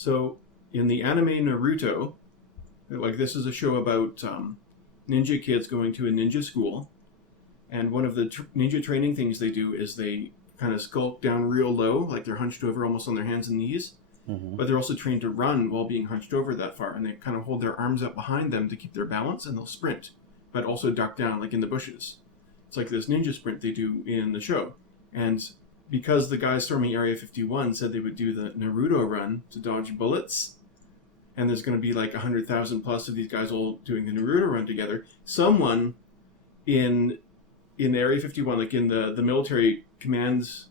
So in the anime Naruto, like this is a show about ninja kids going to a ninja school, and one of the ninja training things they do is they kind of skulk down real low, like they're hunched over almost on their hands and knees. Mm-hmm. But they're also trained to run while being hunched over that far, and they kind of hold their arms up behind them to keep their balance, and they'll sprint, but also duck down like in the bushes. It's like this ninja sprint they do in the show. And because the guys storming Area 51 said they would do the Naruto run to dodge bullets, and there's going to be like 100,000 plus of these guys all doing the Naruto run together, someone in Area 51, like in the military commands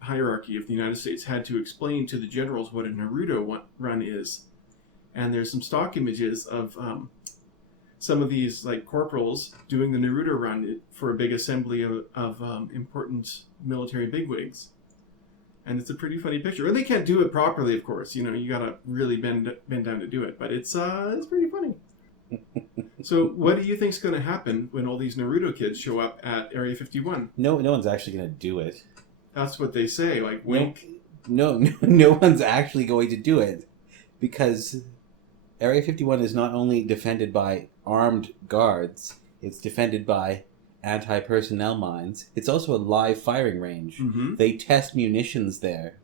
hierarchy of the United States, had to explain to the generals what a Naruto run is. And there's some stock images of some of these like corporals doing the Naruto run for a big assembly of important military bigwigs. And it's a pretty funny picture. And they can't do it properly, of course. You know, you gotta really bend down to do it. But it's pretty funny. So what do you think's going to happen when all these Naruto kids show up at Area 51? No one's actually going to do it. That's what they say, like, wink. No one's actually going to do it. Because Area 51 is not only defended by armed guards, it's defended by anti-personnel mines. It's also a live firing range. Mm-hmm. They test munitions there.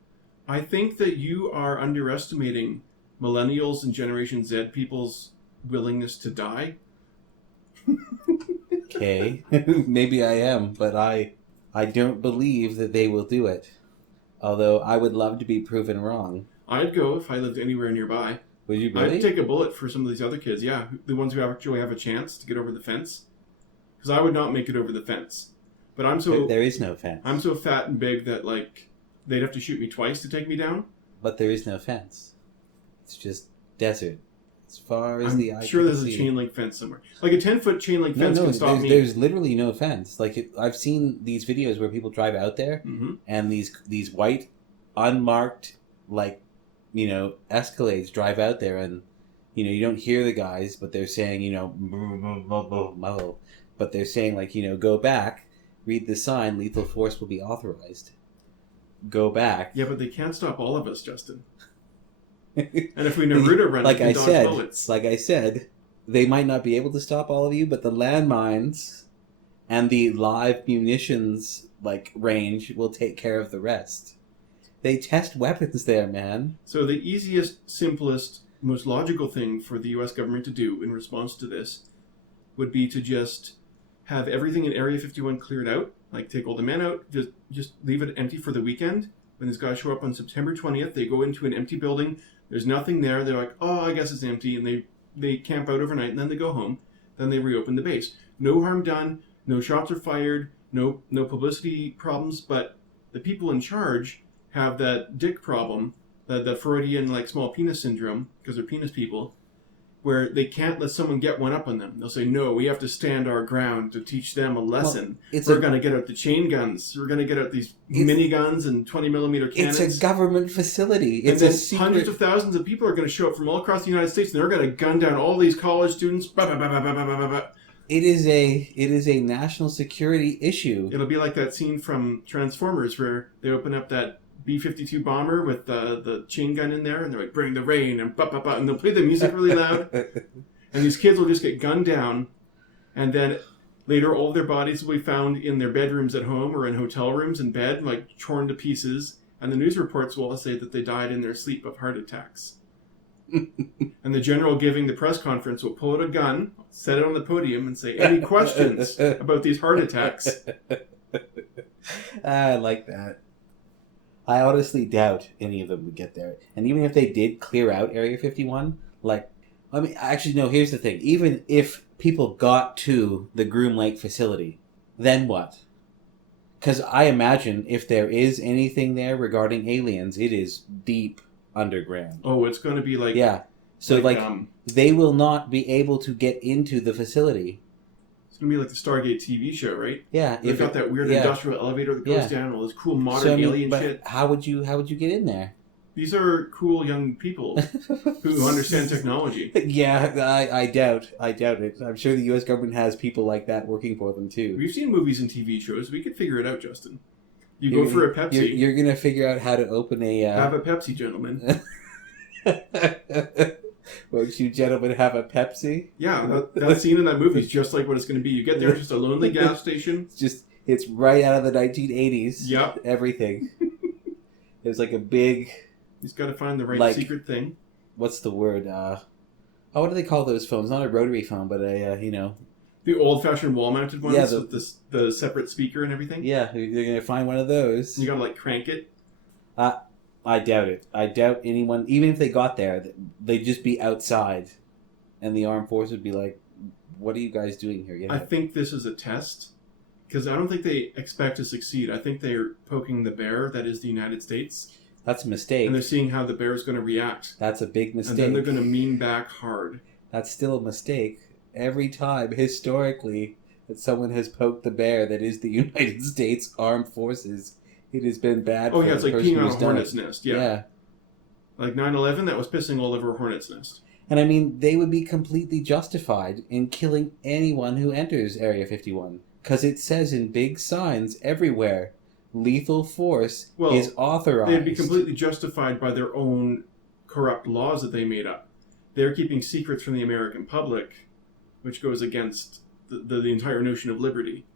I think that you are underestimating millennials and Generation Z people's willingness to die. Okay, maybe I am, but I don't believe that they will do it. Although I would love to be proven wrong. I'd go if I lived anywhere nearby. Would you really? I'd take a bullet for some of these other kids, yeah. The ones who actually have a chance to get over the fence. Because I would not make it over the fence. But I'm so... There is no fence. I'm so fat and big that, like, they'd have to shoot me twice to take me down. But there is no fence. It's just desert. As far as the eye I'm sure can there's see. a chain link fence somewhere. Like a 10-foot chain link fence can stop me. There's literally no fence. Like I've seen these videos where people drive out there, mm-hmm. and these white, unmarked, like, you know, Escalades drive out there, and you know you don't hear the guys, but they're saying, you know, but they're saying, like, you know, go back, read the sign, lethal force will be authorized. Go back. Yeah, but they can't stop all of us, Justin. And if we Naruto run, like we can I dodge said, bullets. like I said, they might not be able to stop all of you, but the landmines and the live munitions like range will take care of the rest. They test weapons there, man. So the easiest, simplest, most logical thing for the U.S. government to do in response to this would be to just have everything in Area 51 cleared out, like take all the men out, just leave it empty for the weekend. When these guys show up on September 20th, they go into an empty building. There's nothing there. They're like, oh, I guess it's empty. And they camp out overnight, and then they go home. Then they reopen the base. No harm done. No shots are fired. No publicity problems. But the people in charge have that dick problem, that Freudian, like, small penis syndrome, because they're penis people, where they can't let someone get one up on them. They'll say, no, we have to stand our ground to teach them a lesson. Well, we're going to get out the chain guns. We're going to get out these miniguns and 20-millimeter cannons. It's a government facility. It's and then hundreds of thousands of people are going to show up from all across the United States, and they're going to gun down all these college students. It is a national security issue. It'll be like that scene from Transformers where they open up that B-52 bomber with the chain gun in there, and they're like, bring the rain, and and they'll play the music really loud. And these kids will just get gunned down, and then later all their bodies will be found in their bedrooms at home or in hotel rooms in bed, like torn to pieces. And the news reports will say that they died in their sleep of heart attacks. And the general giving the press conference will pull out a gun, set it on the podium, and say, any questions about these heart attacks? I like that. I honestly doubt any of them would get there. And even if they did clear out Area 51, like, I mean, actually, no, here's the thing. Even if people got to the Groom Lake facility, then what? Because I imagine if there is anything there regarding aliens, it is deep underground. Oh, it's going to be like... Yeah. So, like they will not be able to get into the facility. It's going to be like the Stargate TV show, right? Yeah. They've got that weird industrial elevator that goes down, all this cool modern alien shit. How would you get in there? These are cool young people who understand technology. Yeah, I doubt it. I'm sure the U.S. government has people like that working for them, too. We've seen movies and TV shows. We could figure it out, Justin. Go for a Pepsi. You're going to figure out how to open a... Have a Pepsi, gentlemen. Won't you gentlemen have a Pepsi? Yeah, that scene in that movie is just like what it's going to be. You get there, it's just a lonely gas station. It's right out of the 1980s. Yep. Everything. There's like a big... He's got to find the right secret thing. What's the word? What do they call those phones? Not a rotary phone, but the old-fashioned wall-mounted ones with the separate speaker and everything? Yeah, they're going to find one of those. You got to, like, crank it? I doubt it. I doubt anyone, even if they got there, they'd just be outside. And the armed forces would be like, what are you guys doing here? I think this is a test. Because I don't think they expect to succeed. I think they're poking the bear that is the United States. That's a mistake. And they're seeing how the bear is going to react. That's a big mistake. And then they're going to mean back hard. That's still a mistake. Every time, historically, that someone has poked the bear that is the United States Armed Forces, it has been bad for the person who's done it. Oh, yeah, it's like peeing on a hornet's nest. Yeah. Like 9/11, that was pissing all over a hornet's nest. And I mean, they would be completely justified in killing anyone who enters Area 51. Because it says in big signs everywhere, lethal force is authorized. They'd be completely justified by their own corrupt laws that they made up. They're keeping secrets from the American public, which goes against the entire notion of liberty.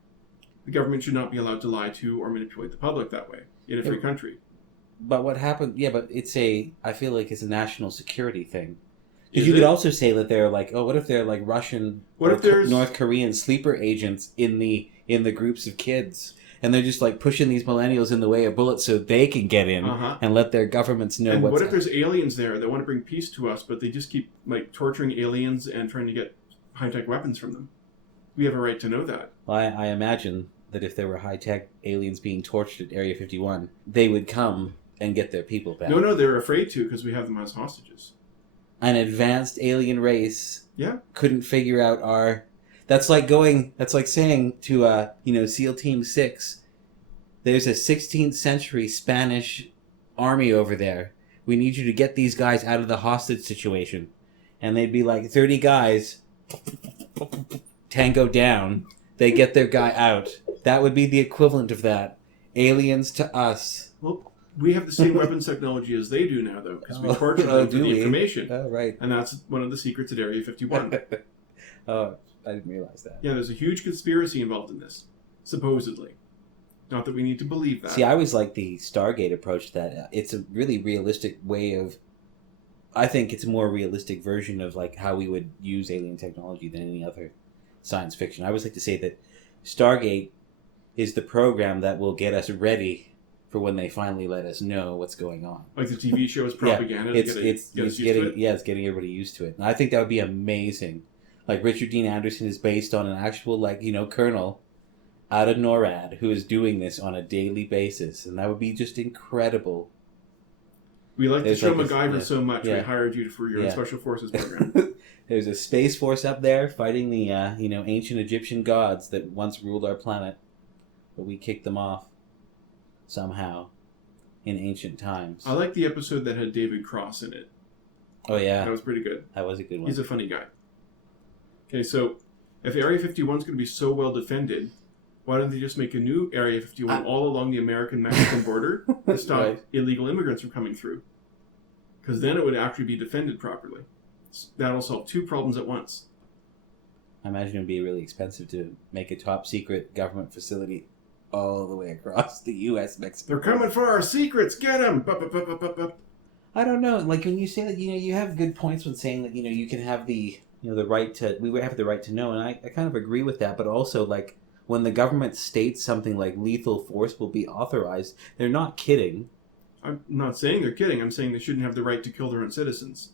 The government should not be allowed to lie to or manipulate the public that way in a free country. But what happened? Yeah, but I feel like it's a national security thing. Because you could also say that they're like, what if they're like Russian or North Korean sleeper agents in the groups of kids, and they're just like pushing these millennials in the way of bullets so they can get in and let their governments know. And what if there's aliens there that want to bring peace to us, but they just keep like torturing aliens and trying to get high-tech weapons from them? We have a right to know that. Well, I imagine that if there were high-tech aliens being tortured at Area 51, they would come and get their people back. No, they're afraid to because we have them as hostages. An advanced alien race couldn't figure out our... That's like saying to, SEAL Team 6, there's a 16th century Spanish army over there. We need you to get these guys out of the hostage situation. And they'd be like, 30 guys, tango down. They get their guy out. That would be the equivalent of that. Aliens to us. Well, we have the same weapons technology as they do now, though, because we torture them for the information. Oh, right. And that's one of the secrets at Area 51. Oh, I didn't realize that. Yeah, there's a huge conspiracy involved in this, supposedly. Not that we need to believe that. See, I always like the Stargate approach to that. It's a really realistic way of... I think it's a more realistic version of like how we would use alien technology than any other science fiction. I always like to say that Stargate is the program that will get us ready for when they finally let us know what's going on. Like the TV show is propaganda. It's getting everybody used to it. And I think that would be amazing. Like Richard Dean Anderson is based on an actual colonel out of NORAD who is doing this on a daily basis, and that would be just incredible. We like the show MacGyver so much. We hired you for your Special Forces program. There's a space force up there fighting the ancient Egyptian gods that once ruled our planet, but we kicked them off somehow in ancient times. I like the episode that had David Cross in it. Oh yeah, that was pretty good. That was a good one. He's a funny guy. Okay, so if Area 51 is going to be so well defended, why don't they just make a new Area 51 all along the American-Mexican border to stop illegal immigrants from coming through? Because then it would actually be defended properly. That'll solve two problems at once. I imagine it would be really expensive to make a top-secret government facility all the way across the U.S.-Mexico. They're coming for our secrets! Get them! I don't know. Like, when you say that, you have good points when saying that, you can have the right to... We would have the right to know, and I kind of agree with that, but also, like, when the government states something like lethal force will be authorized, they're not kidding. I'm not saying they're kidding. I'm saying they shouldn't have the right to kill their own citizens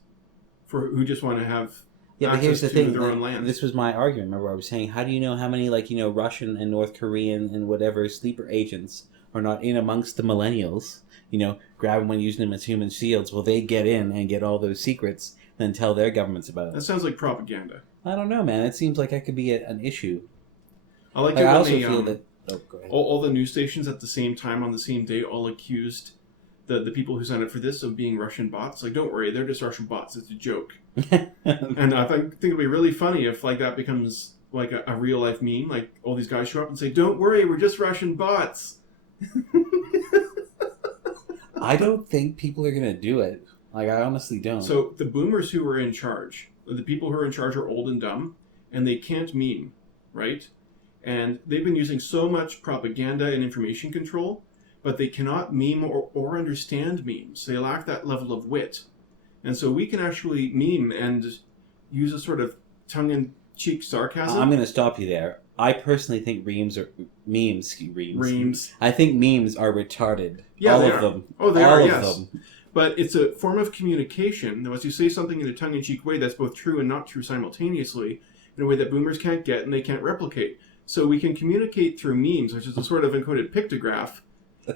who just want to have but here's the thing. Their own land. This was my argument. Remember, I was saying, how do you know how many, Russian and North Korean and whatever sleeper agents are not in amongst the millennials? Grab them when using them as human shields. Will they get in and get all those secrets, then tell their governments about it? That sounds like propaganda. I don't know, man. It seems like that could be an issue. I like it when feel that... Oh, go ahead. All the news stations at the same time on the same day all accused the people who signed up for this of being Russian bots. Like, don't worry, they're just Russian bots. It's a joke. And I think it'd be really funny if that becomes like a real life meme. Like all these guys show up and say, "Don't worry, we're just Russian bots." I don't think people are gonna do it. Like, I honestly don't. So the boomers who are in charge, the people who are in charge are old and dumb, and they can't meme, right? And they've been using so much propaganda and information control, but they cannot meme or understand memes. They lack that level of wit. And so we can actually meme and use a sort of tongue-in-cheek sarcasm. I'm going to stop you there. I personally think memes. Reams. I think memes are retarded. Yeah, all they of are. them. Oh, they all are, of yes. them. But it's a form of communication. Once you say something in a tongue-in-cheek way, that's both true and not true simultaneously, in a way that boomers can't get and they can't replicate. So we can communicate through memes, which is a sort of encoded pictograph,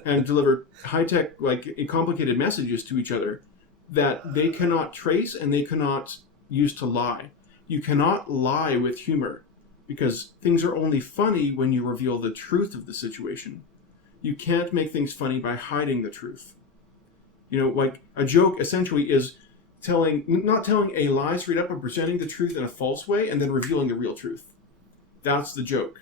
and deliver high-tech, like complicated messages to each other that they cannot trace and they cannot use to lie. You cannot lie with humor, because things are only funny when you reveal the truth of the situation. You can't make things funny by hiding the truth. You know, like a joke essentially is not telling a lie straight up, but presenting the truth in a false way and then revealing the real truth. That's the joke.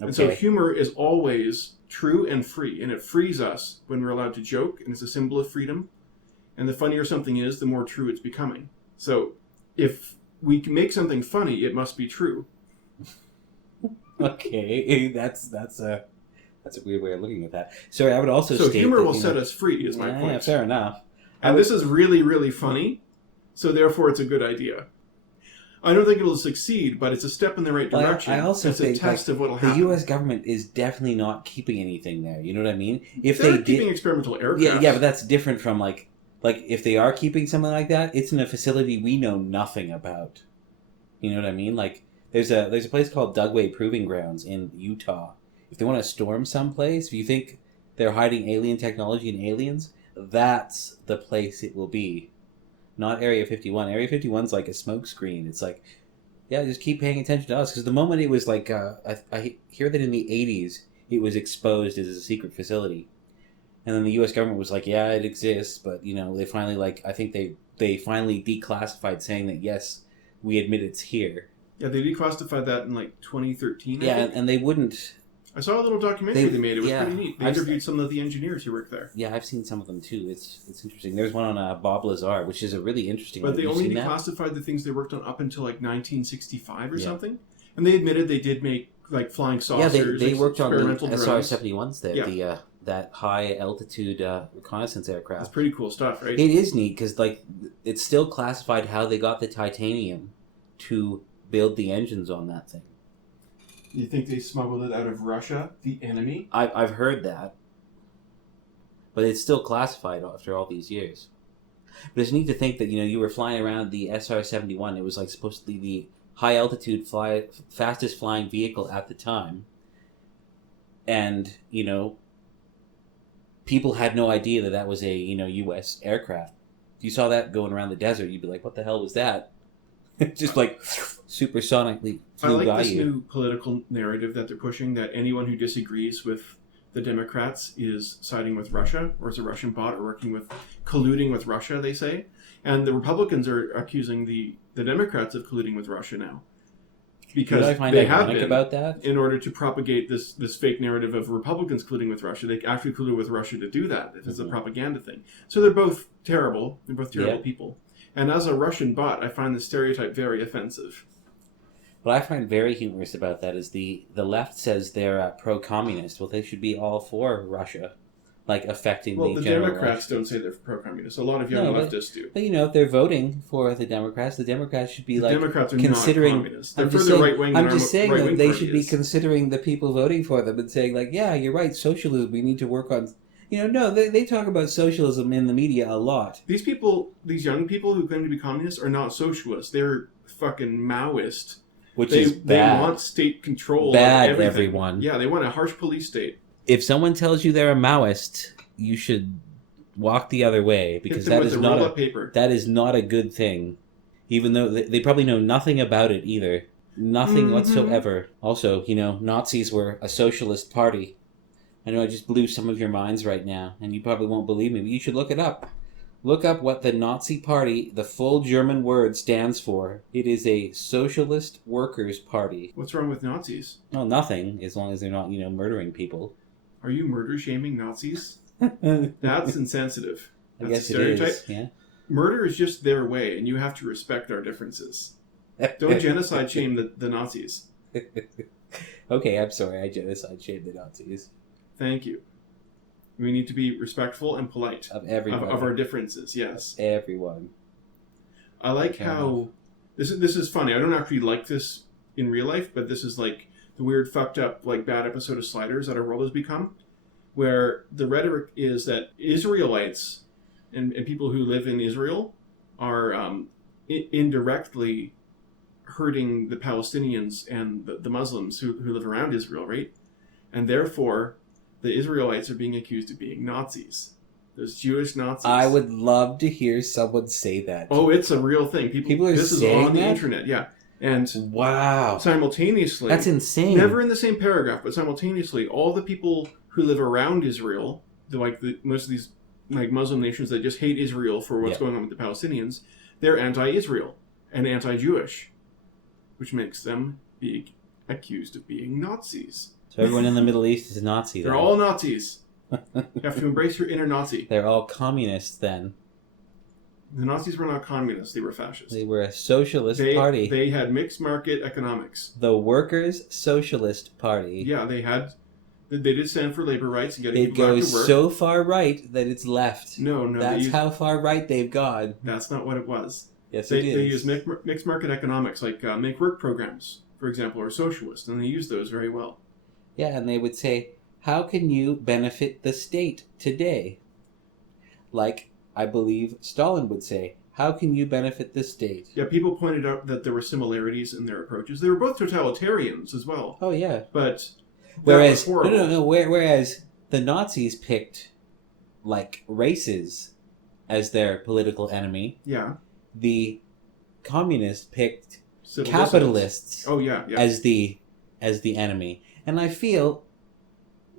Okay. And so humor is always true and free, and it frees us when we're allowed to joke, and it's a symbol of freedom. And the funnier something is, the more true it's becoming. So if we can make something funny, it must be true. Okay, that's a weird way of looking at that. Sorry, I would also so state humor that, will set us free, is my point. Yeah, fair enough. And this is really, really funny, so therefore it's a good idea. I don't think it'll succeed, but it's a step in the right direction. I also it's think a test of what'll the happen. U.S. government is definitely not keeping anything there. You know what I mean? If They're they keeping did, experimental aircraft. yeah, but that's different from like if they are keeping something like that, it's in a facility we know nothing about. You know what I mean? Like there's a place called Dugway Proving Grounds in Utah. If they want to storm someplace, if you think they're hiding alien technology and aliens, that's the place it will be. Not Area 51. Area 51's like a smokescreen. It's like, yeah, just keep paying attention to us. Because the moment it was like, I hear that in the 80s, it was exposed as a secret facility. And then the U.S. government was like, yeah, it exists. But, you know, they finally, I think they finally declassified saying that, yes, we admit it's here. Yeah, they declassified that in 2013. Yeah, and they wouldn't. I saw a little documentary they made. It was pretty neat. They interviewed some of the engineers who worked there. Yeah, I've seen some of them too. It's interesting. There's one on Bob Lazar, which is a really interesting one. But they only declassified the things they worked on up until 1965 or something. And they admitted they did make flying saucers. Yeah, they worked on the drones. SR-71s there, that high altitude reconnaissance aircraft. That's pretty cool stuff, right? It is neat because it's still classified how they got the titanium to build the engines on that thing. You think they smuggled it out of Russia, the enemy? I've heard that. But it's still classified after all these years. But it's neat to think that, you were flying around the SR-71. It was supposed to be the high altitude fastest flying vehicle at the time. And, people had no idea that was a, U.S. aircraft. If you saw that going around the desert, you'd be like, what the hell was that? Just supersonically flew by you. I like this new political narrative that they're pushing, that anyone who disagrees with the Democrats is siding with Russia, or is a Russian bot, or colluding with Russia, they say. And the Republicans are accusing the Democrats of colluding with Russia now. Because I find they have ironic been, about that? In order to propagate this fake narrative of Republicans colluding with Russia. They actually colluded with Russia to do that, if it's a propaganda thing. So they're both terrible. They're both terrible people. And as a Russian bot, I find the stereotype very offensive. What I find very humorous about that is the left says they're pro-communist. Well, they should be all for Russia, affecting the general election. Well, the Democrats don't say they're pro-communist. A lot of young leftists do. But, if they're voting for the Democrats should be Democrats are considering... not communists. They're further right-wing than I'm just saying right-wing that they party should be considering the people voting for them and saying, yeah, you're right, socialism, we need to work on... No, they talk about socialism in the media a lot. These young people who claim to be communists are not socialists. They're fucking Maoist. Which is bad. They want state control bad, of everything. Everyone. Yeah, they want a harsh police state. If someone tells you they're a Maoist, you should walk the other way, because that is not a good thing. Even though they probably know nothing about it either. Nothing whatsoever. Also, Nazis were a socialist party. I know I just blew some of your minds right now, and you probably won't believe me, but you should look it up. Look up what the Nazi Party, the full German word, stands for. It is a Socialist Workers' Party. What's wrong with Nazis? Well, nothing, as long as they're not, murdering people. Are you murder-shaming Nazis? That's insensitive. I guess it is, yeah. murder is just their way, and you have to respect our differences. Don't genocide shame the Nazis. Okay, I'm sorry. I genocide shamed the Nazis. Thank you. We need to be respectful and polite Of everyone. of our differences. Yes. Everyone. I like how this is funny. I don't actually like this in real life, but this is like the weird, fucked up, like bad episode of Sliders that our world has become, where the rhetoric is that Israelites and people who live in Israel are indirectly hurting the Palestinians and the Muslims who live around Israel, right? And therefore, the Israelites are being accused of being Nazis. Those Jewish Nazis. I would love to hear someone say that. Oh, it's a real thing. People are this saying is on the internet, yeah. And wow, simultaneously, that's insane. Never in the same paragraph, but simultaneously, all the people who live around Israel, most of these like Muslim nations that just hate Israel for what's going on with the Palestinians, they're anti-Israel and anti-Jewish, which makes them be accused of being Nazis. So everyone in the Middle East is a Nazi. They're all Nazis. You have to embrace your inner Nazi. They're all communists then. The Nazis were not communists; they were fascists. They were a socialist party. They had mixed market economics. The Workers' Socialist Party. Yeah, they did stand for labor rights and getting people back to work. It goes so far right that it's left. No. That's how far right they've gone. That's not what it was. Yes, they is. They use mixed market economics, like make work programs, for example, are socialist, and they use those very well. Yeah, and they would say, how can you benefit the state today? Like, I believe Stalin would say, how can you benefit the state? Yeah, people pointed out that there were similarities in their approaches. They were both totalitarians as well. Oh, yeah. But whereas whereas the Nazis picked, like, races as their political enemy. Yeah. The communists picked Civil capitalists as the enemy. And I feel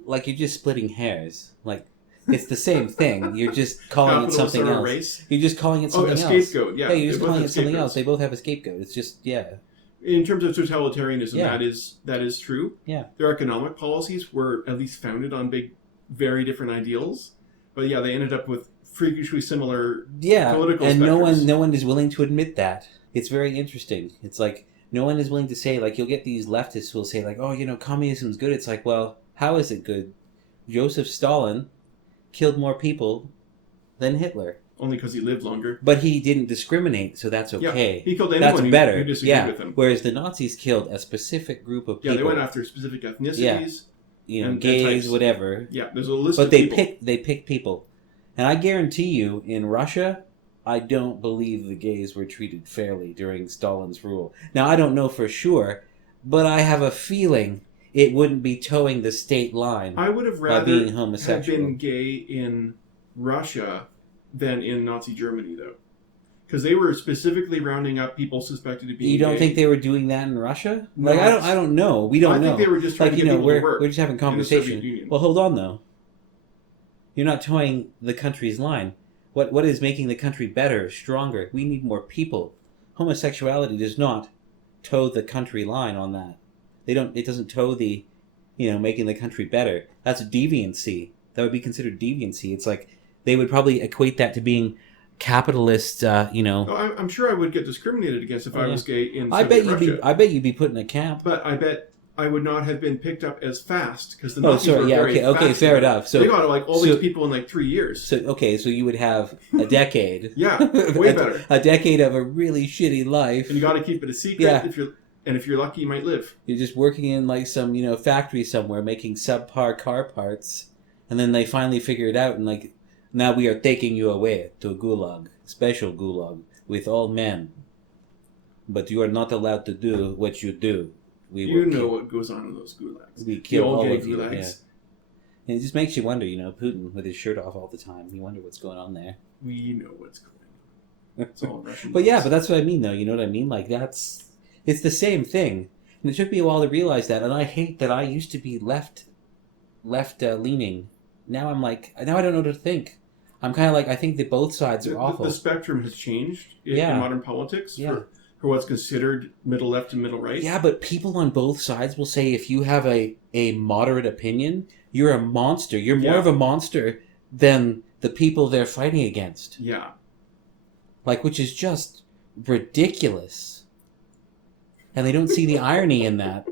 like you're just splitting hairs. Like, it's the same thing. You're just calling it something else. Race? You're just calling it something else. A scapegoat, yeah. You're just calling it something else. They both have a scapegoat. It's just, yeah. In terms of totalitarianism, that is true. Yeah. Their economic policies were at least founded on very different ideals. But yeah, they ended up with freakishly similar political and spectrums. no one is willing to admit that. It's very interesting. It's like, no one is willing to say, like, you'll get these leftists who will say, like, oh, communism's good. It's like, well, how is it good? Joseph Stalin killed more people than Hitler. Only because he lived longer. But he didn't discriminate, so that's okay. Yeah, he killed anyone who disagreed with him. Whereas the Nazis killed a specific group of people. Yeah, they went after specific ethnicities. Yeah. Gays, whatever. Yeah, there's a list of people. But they picked people. And I guarantee you, in Russia, I don't believe the gays were treated fairly during Stalin's rule. Now, I don't know for sure, but I have a feeling it wouldn't be towing the state line. I would have rather have been gay in Russia than in Nazi Germany, though. Because they were specifically rounding up people suspected of being gay. You don't think they were doing that in Russia? Like, I don't know. We don't know. I think they were just trying to get people to work. We're just having conversation. Well, hold on, though. You're not towing the country's line. What is making the country better, stronger? We need more people. Homosexuality does not toe the country line on that. It doesn't toe the, making the country better. That's deviancy. That would be considered deviancy. It's like they would probably equate that to being capitalist. Oh, I'm sure I would get discriminated against if I was gay in Russia. I bet you'd be put in a camp. But I bet I would not have been picked up as fast because the Nazis were very fast. Okay, fair enough. So they got all these people in 3 years. So you would have a decade. Yeah, way better. A decade of a really shitty life. And you got to keep it a secret. Yeah. If you're lucky, you might live. You're just working in some factory somewhere making subpar car parts, and then they finally figure it out and now we are taking you away to a gulag, special gulag with all men, but you are not allowed to do what you do. You know what goes on in those gulags. We kill all of you. Yeah. And it just makes you wonder, Putin with his shirt off all the time. You wonder what's going on there. We know what's going on. It's all Russian. But that's what I mean, though. You know what I mean? It's the same thing. And it took me a while to realize that. And I hate that I used to be left leaning. Now I'm now I don't know what to think. I'm kind of I think that both sides are awful. The spectrum has changed in modern politics. Yeah. For what's considered middle left and middle right. Yeah, but people on both sides will say if you have a moderate opinion, you're a monster. You're more of a monster than the people they're fighting against. Yeah. like, which is just ridiculous. And they don't see the irony in that.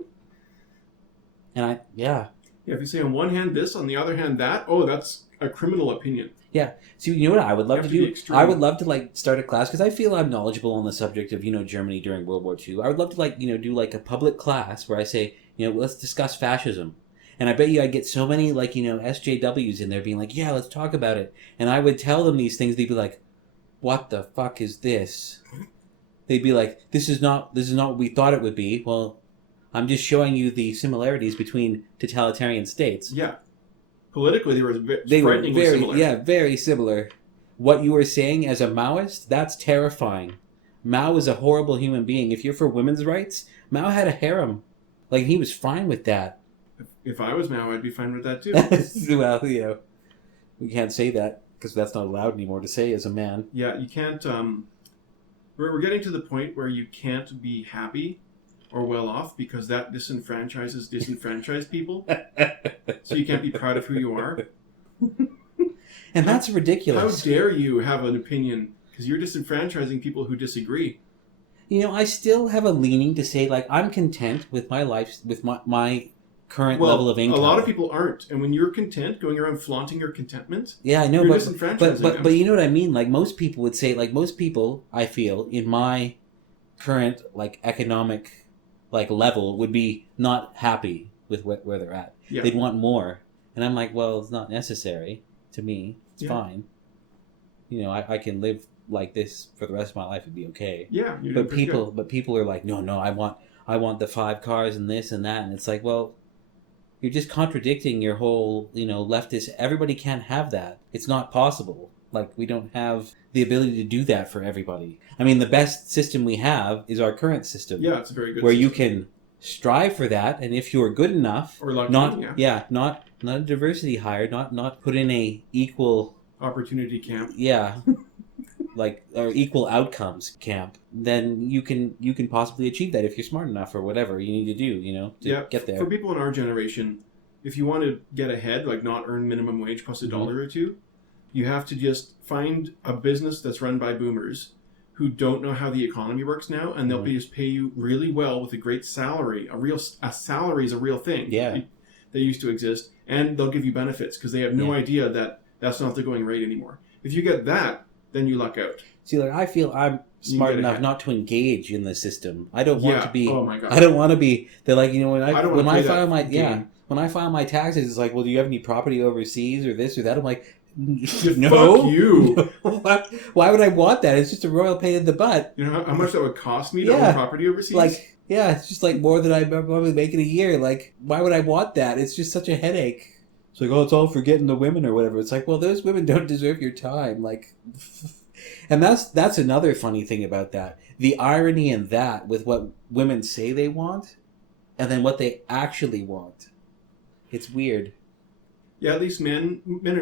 And Yeah, if you say on one hand this, on the other hand that, oh, that's a criminal opinion. Yeah. So you know what I would love to do? I would love to like start a class because I feel I'm knowledgeable on the subject of, Germany during World War II. I would love to like, do like a public class where I say, let's discuss fascism. And I bet you I'd get so many like, SJWs in there being like, yeah, let's talk about it. And I would tell them these things. They'd be like, what the fuck is this? They'd be like, this is not what we thought it would be. Well, I'm just showing you the similarities between totalitarian states. Yeah. Politically, they were frighteningly similar. Yeah, very similar. What you were saying as a Maoist, that's terrifying. Mao is a horrible human being. If you're for women's rights, Mao had a harem. Like, he was fine with that. If I was Mao, I'd be fine with that too. Well, we can't say that because that's not allowed anymore to say as a man. Yeah, you can't. We're getting to the point where you can't be happy or well off because that disenfranchises disenfranchised people. So you can't be proud of who you are. And that's ridiculous. How dare you have an opinion because you're disenfranchising people who disagree. I still have a leaning to say, like, I'm content with my life, with my current level of income. A lot of people aren't. And when you're content, going around flaunting your contentment, yeah, I know, you're disenfranchising them. But you know what I mean? Like, most people would say, like, most people, I feel, in my current, like, economic, like, level would be not happy with where they're at. Yeah. They'd want more. And I'm like, well, it's not necessary to me. It's fine. I can live like this for the rest of my life and be okay. Yeah. But people are like, no, I want the 5 cars and this and that. And it's like, well, you're just contradicting your whole, leftist. Everybody can't have that. It's not possible. Like, we don't have the ability to do that for everybody. I mean, the best system we have is our current system. Yeah, it's a very good where system. You can strive for that, and if you're good enough, or lucky, not a diversity hire, not put in a equal opportunity camp. Yeah. or equal outcomes camp, then you can possibly achieve that if you're smart enough or whatever you need to do, to get there. For people in our generation, if you want to get ahead, like not earn minimum wage plus $1 or $2, you have to just find a business that's run by boomers who don't know how the economy works now, and they'll just pay you really well with a great salary. A salary is a real thing. Yeah. They used to exist, and they'll give you benefits because they have no idea that that's not the going rate anymore. If you get that, then you luck out. See, like, I feel I'm smart enough not to engage in the system. I don't want to be. Oh my God. I don't want to be. They're like, when I file my taxes, it's like, well, do you have any property overseas or this or that? I'm like, no. Fuck you. Why would I want that? It's just a royal pain in the butt. You know how much that would cost me to own property overseas? Like, yeah, it's just like more than I probably make in a year. Like, why would I want that? It's just such a headache. It's like, oh, it's all for getting the women or whatever. It's like, well, those women don't deserve your time. Like, and that's another funny thing about that. The irony in that with what women say they want and then what they actually want. It's weird. Yeah, at least men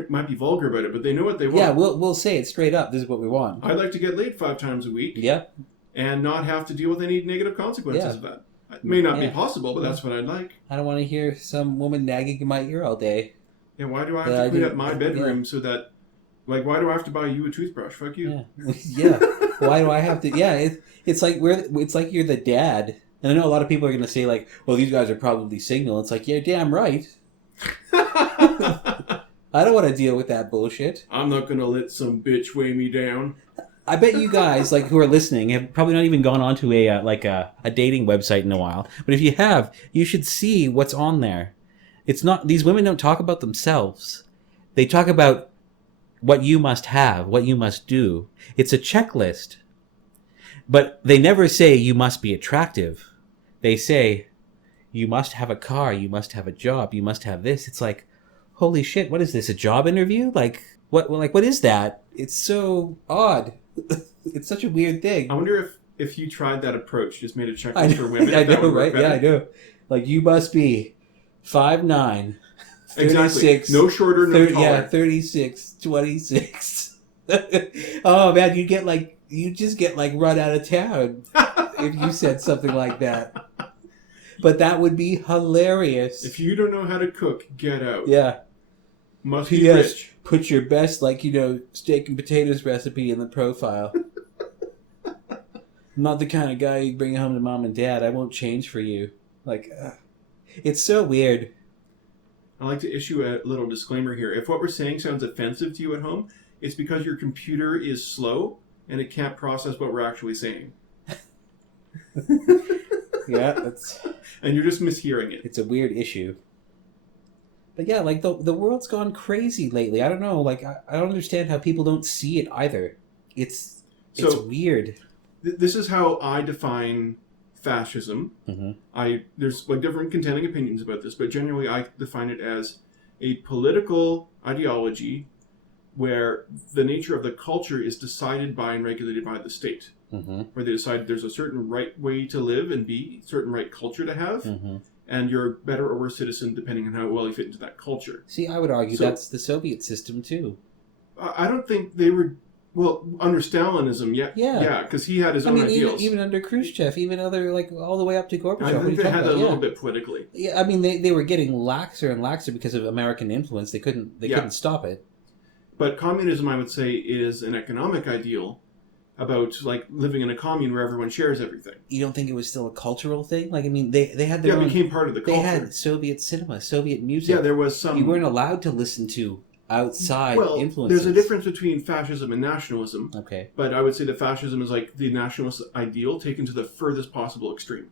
might be vulgar about it, but they know what they want. Yeah, we'll say it straight up. This is what we want. I'd like to get laid 5 times a week. Yeah. And not have to deal with any negative consequences of that. It may not be possible, but that's what I'd like. I don't want to hear some woman nagging in my ear all day. Yeah, why do I have to clean up my bedroom so that... Like, why do I have to buy you a toothbrush? Fuck you. Yeah. Why do I have to... Yeah, it's like you're the dad. And I know a lot of people are going to say, like, well, these guys are probably single. It's like, yeah, damn right. I don't want to deal with that bullshit. I'm not going to let some bitch weigh me down. I bet you guys, like, who are listening have probably not even gone onto a dating website in a while. But if you have, you should see what's on there. It's not... These women don't talk about themselves. They talk about what you must have, what you must do. It's a checklist. But they never say you must be attractive. They say you must have a car, you must have a job, you must have this. It's like, holy shit, what is this, a job interview? Like, what is that? It's so odd. It's such a weird thing. I wonder if you tried that approach, just made a checklist for women. I know, right? Yeah, I know. Like, you must be 5'9", 36. Exactly. No shorter, no taller. Yeah, 36, 26. Oh, man, you just get run out of town if you said something like that. But that would be hilarious. If you don't know how to cook, get out. Yeah. Must be rich. Put your best, steak and potatoes recipe in the profile. I'm not the kind of guy you bring home to mom and dad. I won't change for you. Like, it's so weird. I like to issue a little disclaimer here. If what we're saying sounds offensive to you at home, it's because your computer is slow and it can't process what we're actually saying. Yeah, that's... And you're just mishearing it. It's a weird issue. But yeah, like, the world's gone crazy lately. I don't know. Like, I don't understand how people don't see it either. It's weird. This is how I define fascism. Mm-hmm. There's like different contending opinions about this, but generally I define it as a political ideology where the nature of the culture is decided by and regulated by the state. Mm-hmm. Where they decide there's a certain right way to live and be, certain right culture to have, mm-hmm. and you're a better or worse citizen depending on how well you fit into that culture. See, I would argue that's the Soviet system too. I don't think they were... Well, under Stalinism, yeah, because he had his own ideals. Even under Khrushchev, even other, like, all the way up to Gorbachev. I think they had that a little bit politically. Yeah, I mean, they were getting laxer and laxer because of American influence. They couldn't stop it. But communism, I would say, is an economic ideal about, like, living in a commune where everyone shares everything. You don't think it was still a cultural thing? Like, I mean, they had their own... it became part of the culture. They had Soviet cinema, Soviet music. Yeah, there was some... You weren't allowed to listen to outside influences. There's a difference between fascism and nationalism. Okay. But I would say that fascism is like the nationalist ideal taken to the furthest possible extreme.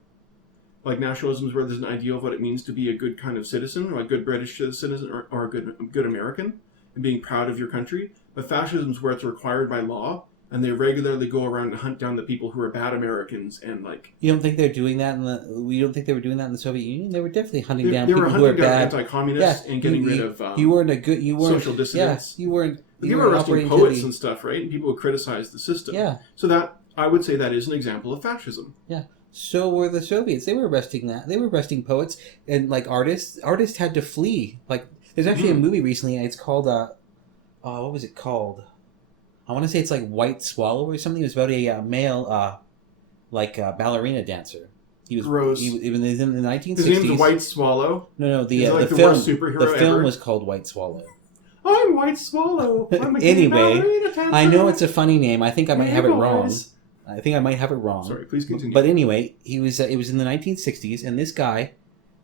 Like nationalism is where there's an ideal of what it means to be a good kind of citizen, or a good British citizen, or a good American, and being proud of your country. But fascism is where it's required by law, and they regularly go around and hunt down the people who are bad Americans and like. You don't think they're doing that you don't think they were doing that in the Soviet Union? They were definitely hunting down they people were who were hunting down bad, anti-communists and getting rid of. You weren't a good. You weren't social dissidents. Yeah, you weren't. They were arresting poets and stuff, right? And people who criticized the system. Yeah. So that I would say that is an example of fascism. Yeah. So were the Soviets. They were arresting that. They were arresting poets and like artists. Artists had to flee. Like there's actually a movie recently. It's called what was it called? I want to say it's like White Swallow or something. It was about a male, ballerina dancer. He was gross. He was in the 1960s. His name's White Swallow. No, the like the the film. worst superhero The film ever. was called White Swallow. I'm White Swallow. I'm a Anyway, dancer. I know it's a funny name. I think I might have it wrong. Boys. Sorry, please continue. But anyway, he was. It was in the 1960s, and this guy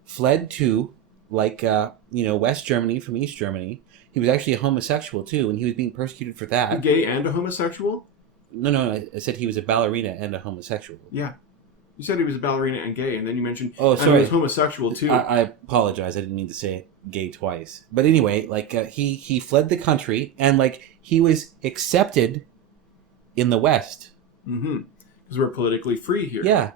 fled to West Germany from East Germany. He was actually a homosexual too, and he was being persecuted for that. A gay and a homosexual? No. I said he was a ballerina and a homosexual. Yeah. You said he was a ballerina and gay, and then you mentioned and he was homosexual too. I apologize. I didn't mean to say gay twice. But anyway, he fled the country, and he was accepted in the West. Mm-hmm. Because we're politically free here. Yeah.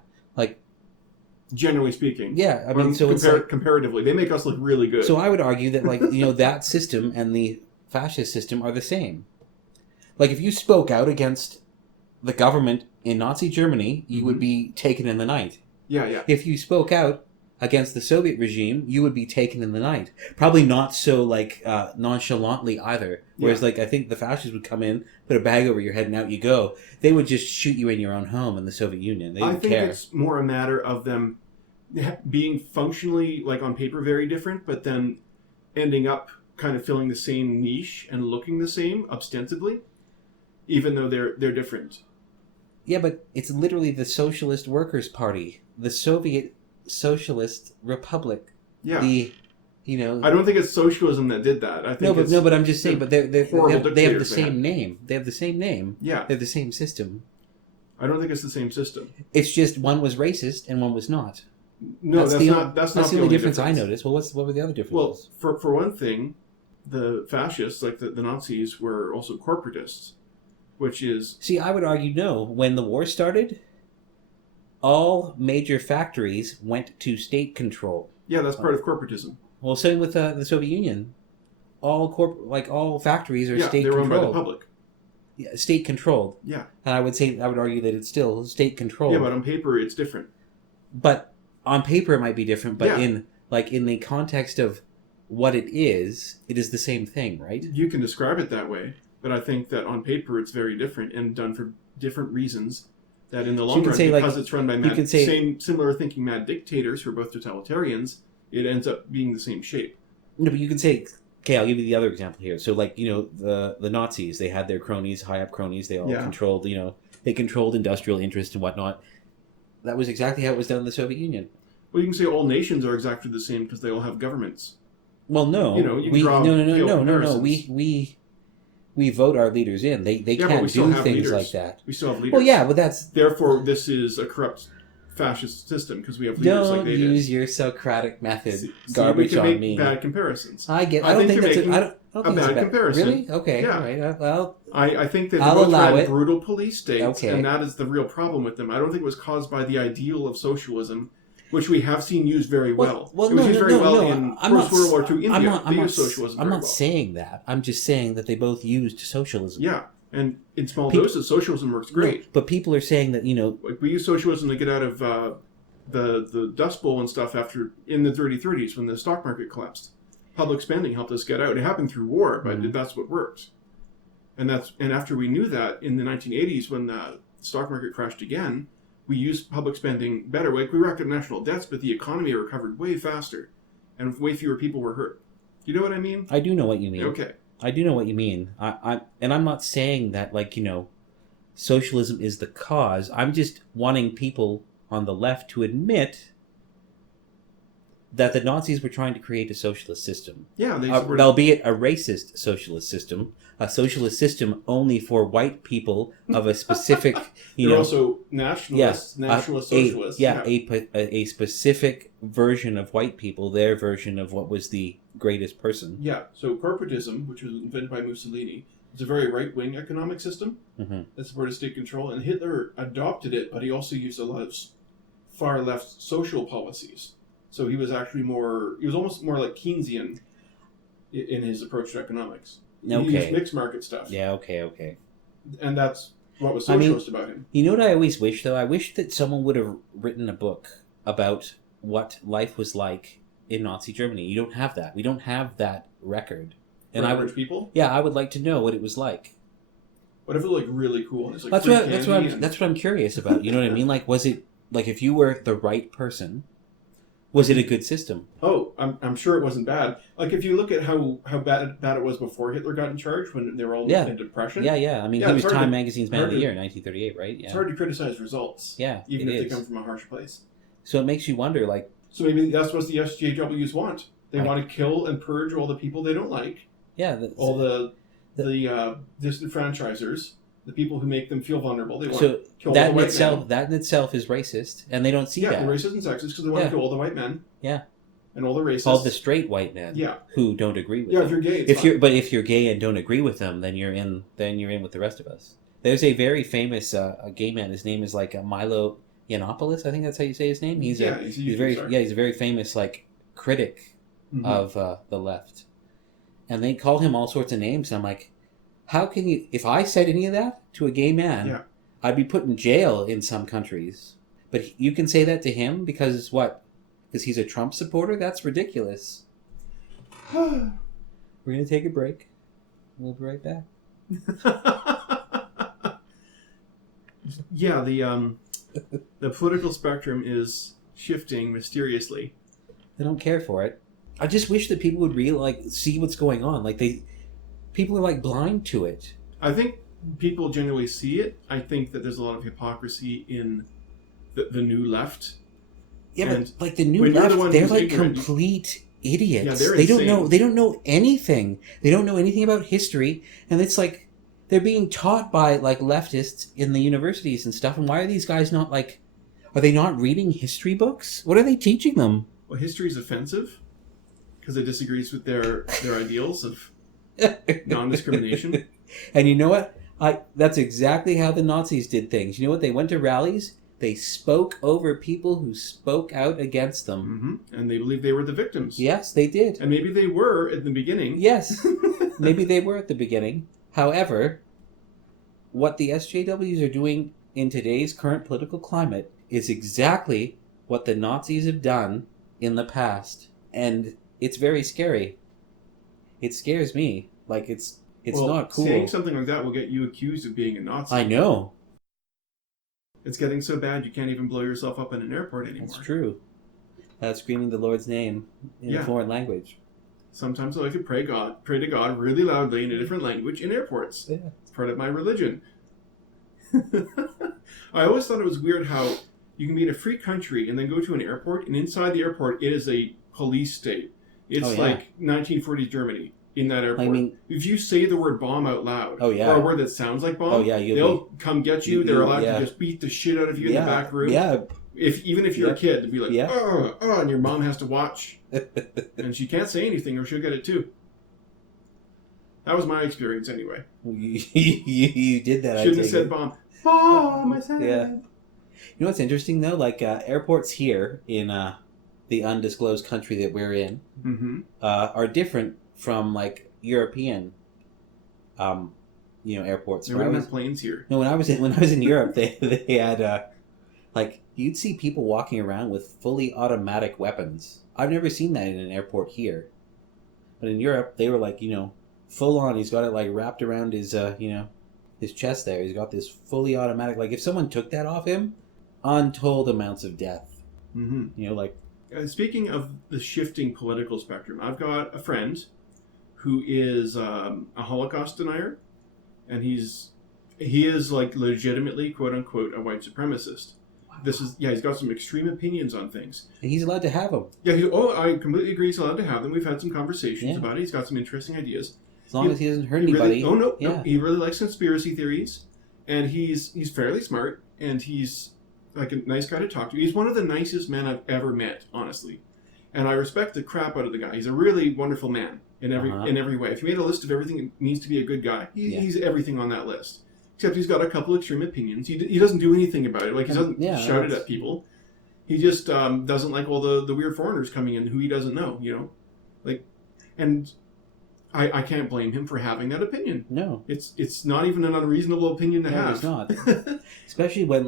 Generally speaking. Yeah, I mean, comparatively, they make us look really good. So I would argue that, that system and the fascist system are the same. Like, if you spoke out against the government in Nazi Germany, you would be taken in the night. Yeah. If you spoke out against the Soviet regime, you would be taken in the night. Probably not so, nonchalantly either. Whereas, I think the fascists would come in, put a bag over your head, and out you go. They would just shoot you in your own home in the Soviet Union. They didn't care. It's more a matter of them being functionally, on paper, very different, but then ending up kind of filling the same niche and looking the same, ostensibly, even though they're different. Yeah, but it's literally the Socialist Workers' Party. The Soviet Socialist Republic. Yeah. I don't think it's socialism that did that. I think but I'm just saying. But they have the same name. They have the same name. Yeah. They have the same system. I don't think it's the same system. It's just one was racist and one was not. No, that's not the only difference I noticed. Well, what were the other differences? Well, for one thing, the fascists, the Nazis, were also corporatists, which is... See, I would argue no. When the war started, all major factories went to state control. Yeah, that's part of corporatism. Well, same with the Soviet Union. All factories are state controlled. Yeah, they're owned by the public. Yeah, state controlled. Yeah. And I would argue that it's still state controlled. Yeah, but on paper it's different. But on paper it might be different, but yeah. in the context of what it is the same thing, right? You can describe it that way, but I think that on paper it's very different and done for different reasons. That in the long run, because it's run by similar thinking mad dictators who are both totalitarians, it ends up being the same shape. No, but you can say Okay, I'll give you the other example here. So, like, the Nazis, they had their cronies, high up cronies. They all controlled, they controlled industrial interest and whatnot. That was exactly how it was done in the Soviet Union. Well, you can say all nations are exactly the same because they all have governments. Well, no, you can draw no. We vote our leaders in. They can't do things leaders. Like that. We still have leaders. Well, yeah, but that's therefore this is a corrupt fascist system because we have leaders like they did. Don't use your Socratic method garbage on me. On me. Bad comparisons. I don't think that's a bad comparison. Really? Okay. Yeah. All right. Well, I think that they both had brutal police states, and that is the real problem with them. I don't think it was caused by the ideal of socialism, which we have seen used very well. It was used very well in World War II India. They used socialism I'm not saying that. I'm just saying that they both used socialism. Yeah. And in small doses, socialism works great. No, but people are saying that, Like we use socialism to get out of the Dust Bowl and stuff in the 30s when the stock market collapsed. Public spending helped us get out. It happened through war, but that's what worked. And after we knew that in the 1980s when the stock market crashed again, we used public spending better. Like we racked up national debts, but the economy recovered way faster, and way fewer people were hurt. You know what I mean? I do know what you mean. Okay. I do know what you mean. I'm not saying that, socialism is the cause. I'm just wanting people on the left to admit that the Nazis were trying to create a socialist system. Yeah, albeit a racist socialist system, a socialist system only for white people of a specific, They're also nationalists, socialists. A specific version of white people, their version of what was the greatest person. Yeah, so corporatism, which was invented by Mussolini, is a very right-wing economic system that supported state control, and Hitler adopted it, but he also used a lot of far-left social policies. So he was almost more like Keynesian in his approach to economics. He used mixed market stuff. Yeah, okay. And that's what was socialist about him. You know what I always wish, though? I wish that someone would have written a book about what life was like in Nazi Germany. You don't have that. We don't have that record. And average people? Yeah, I would like to know what it was like. What if it was really cool? And it's that's what I'm curious about. You know what I mean? Like, was it if you were the right person? Was it a good system? Oh, I'm sure it wasn't bad. Like if you look at how bad it was before Hitler got in charge, when they were all in depression. Yeah. I mean, he was Time Magazine's Man of the Year in 1938, right? Yeah. It's hard to criticize results. Yeah, even if they come from a harsh place. So it makes you wonder, So maybe that's what the SJWs want. They want to kill and purge all the people they don't like. Yeah. All the disenfranchisers. The people who make them feel vulnerable. They want to kill all the white men. That in itself is racist, and they don't see that. Yeah, racist and sexist because they want to kill all the white men. Yeah. And all the racists. All the straight white men. Yeah. Who don't agree with them. Yeah, if you're gay, But if you're gay and don't agree with them, then you're in with the rest of us. There's a very famous gay man. His name is Milo Yiannopoulos. I think that's how you say his name. He's a very famous critic of the left, and they call him all sorts of names. And I'm like, how can you? If I said any of that to a gay man, I'd be put in jail in some countries. But you can say that to him because what? Because he's a Trump supporter? That's ridiculous. We're going to take a break. We'll be right back. Yeah, the political spectrum is shifting mysteriously. They don't care for it. I just wish that people would see what's going on. People are blind to it. I think people generally see it. I think that there's a lot of hypocrisy in the new left. Yeah, but the new left, they're complete idiots. Yeah, they don't know anything. They don't know anything about history, and it's they're being taught by leftists in the universities and stuff. And why are these guys not are they not reading history books? What are they teaching them? Well, history is offensive because it disagrees with their ideals of non-discrimination. And you know what? That's exactly how the Nazis did things. You know what? They went to rallies. They spoke over people who spoke out against them. Mm-hmm. And they believed they were the victims. Yes, they did. And maybe they were at the beginning. Yes, maybe they were at the beginning. However, what the SJWs are doing in today's current political climate is exactly what the Nazis have done in the past. And it's very scary. It scares me. It's not cool. Saying something like that will get you accused of being a Nazi. I know. It's getting so bad you can't even blow yourself up in an airport anymore. That's true. Screaming the Lord's name in a foreign language. Sometimes I like to pray to God really loudly in a different language in airports. Yeah. It's part of my religion. I always thought it was weird how you can be in a free country and then go to an airport, and inside the airport it is a police state. It's like 1940s Germany in that airport. I mean, if you say the word bomb out loud, or a word that sounds like bomb, they'll come get you. They're allowed to just beat the shit out of you in the back room. Yeah. Even if you're a kid, they'd be like, and your mom has to watch. And she can't say anything or she'll get it too. That was my experience anyway. You did that. Shouldn't have said bomb. Bomb, I said. Yeah. You know what's interesting though? Like airports here in the undisclosed country that we're in are different from like European, airports. They wouldn't have planes here. No, when I was in Europe, they had like you'd see people walking around with fully automatic weapons. I've never seen that in an airport here, but in Europe they were like full on. He's got it like wrapped around his his chest there. He's got this fully automatic. Like if someone took that off him, untold amounts of death. Speaking of the shifting political spectrum, I've got a friend who is a Holocaust denier, and he is like legitimately quote unquote a white supremacist. Wow. He's got some extreme opinions on things. And he's allowed to have them. Yeah, I completely agree. He's allowed to have them. We've had some conversations about it. He's got some interesting ideas. As long as he doesn't hurt anybody. No. He really likes conspiracy theories, and he's fairly smart, and he's like a nice guy to talk to. He's one of the nicest men I've ever met, honestly, and I respect the crap out of the guy. He's a really wonderful man in every way. If you made a list of everything that needs to be a good guy, he's everything on that list. Except he's got a couple extreme opinions. He doesn't do anything about it. Like he doesn't shout it at people. He just doesn't like all the weird foreigners coming in who he doesn't know. And I can't blame him for having that opinion. No, it's not even an unreasonable opinion to have. It's not, especially when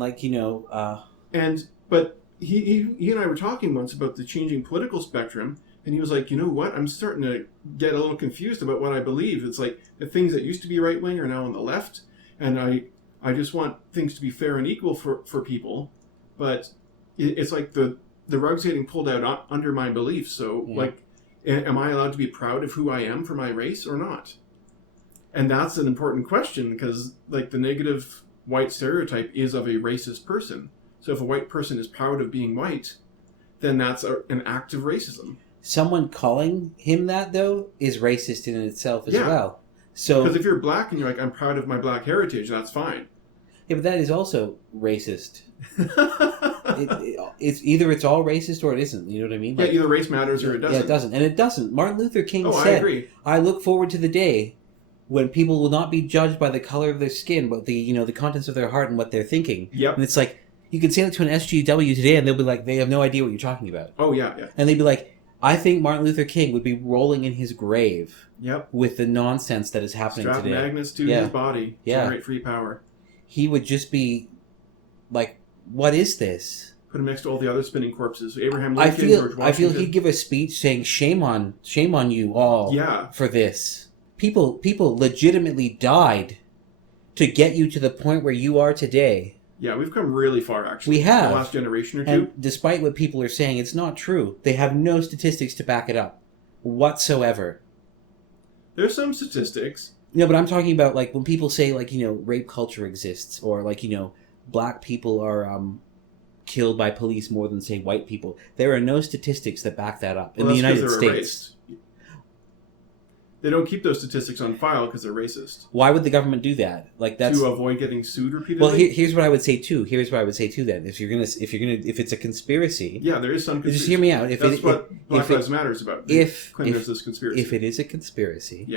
but he and I were talking once about the changing political spectrum, and he was like, you know what? I'm starting to get a little confused about what I believe. It's like the things that used to be right wing are now on the left, and I just want things to be fair and equal for people, but it's like the rug's getting pulled out under my beliefs. So am I allowed to be proud of who I am for my race or not? And that's an important question because, like, the negative white stereotype is of a racist person. So if a white person is proud of being white, then that's an act of racism. Someone calling him that, though, is racist in itself as well. So because if you're black and you're like, I'm proud of my black heritage, that's fine. Yeah, but that is also racist. It's either it's all racist or it isn't. You know what I mean? Like, either race matters or it doesn't. Yeah, it doesn't. And it doesn't. Martin Luther King said, I agree. I look forward to the day when people will not be judged by the color of their skin, but the contents of their heart and what they're thinking. Yep. And it's like, you can say that to an SGW today and they'll be like, they have no idea what you're talking about. Oh, yeah. And they'd be like, I think Martin Luther King would be rolling in his grave with the nonsense that is happening Strap today. magnets to his body. Generate free power. He would just be like, what is this? Put him next to all the other spinning corpses. Abraham Lincoln, George Washington. I feel he'd give a speech saying, shame on you all for this. People legitimately died to get you to the point where you are today. Yeah, we've come really far, actually. We have. The last generation or two. And despite what people are saying, it's not true. They have no statistics to back it up whatsoever. There's some statistics. No, but I'm talking about, like, when people say, like, rape culture exists, or, like, black people are killed by police more than, say, white people. There are no statistics that back that up in the United States. Erased. They don't keep those statistics on file because they're racist. Why would the government do that? Like, that's to avoid getting sued repeatedly. Well, here's what I would say too. Then, if it's a conspiracy, there is some conspiracy. Just hear me out. That's what Black Lives Matter is about. If there's this conspiracy, if it is a conspiracy,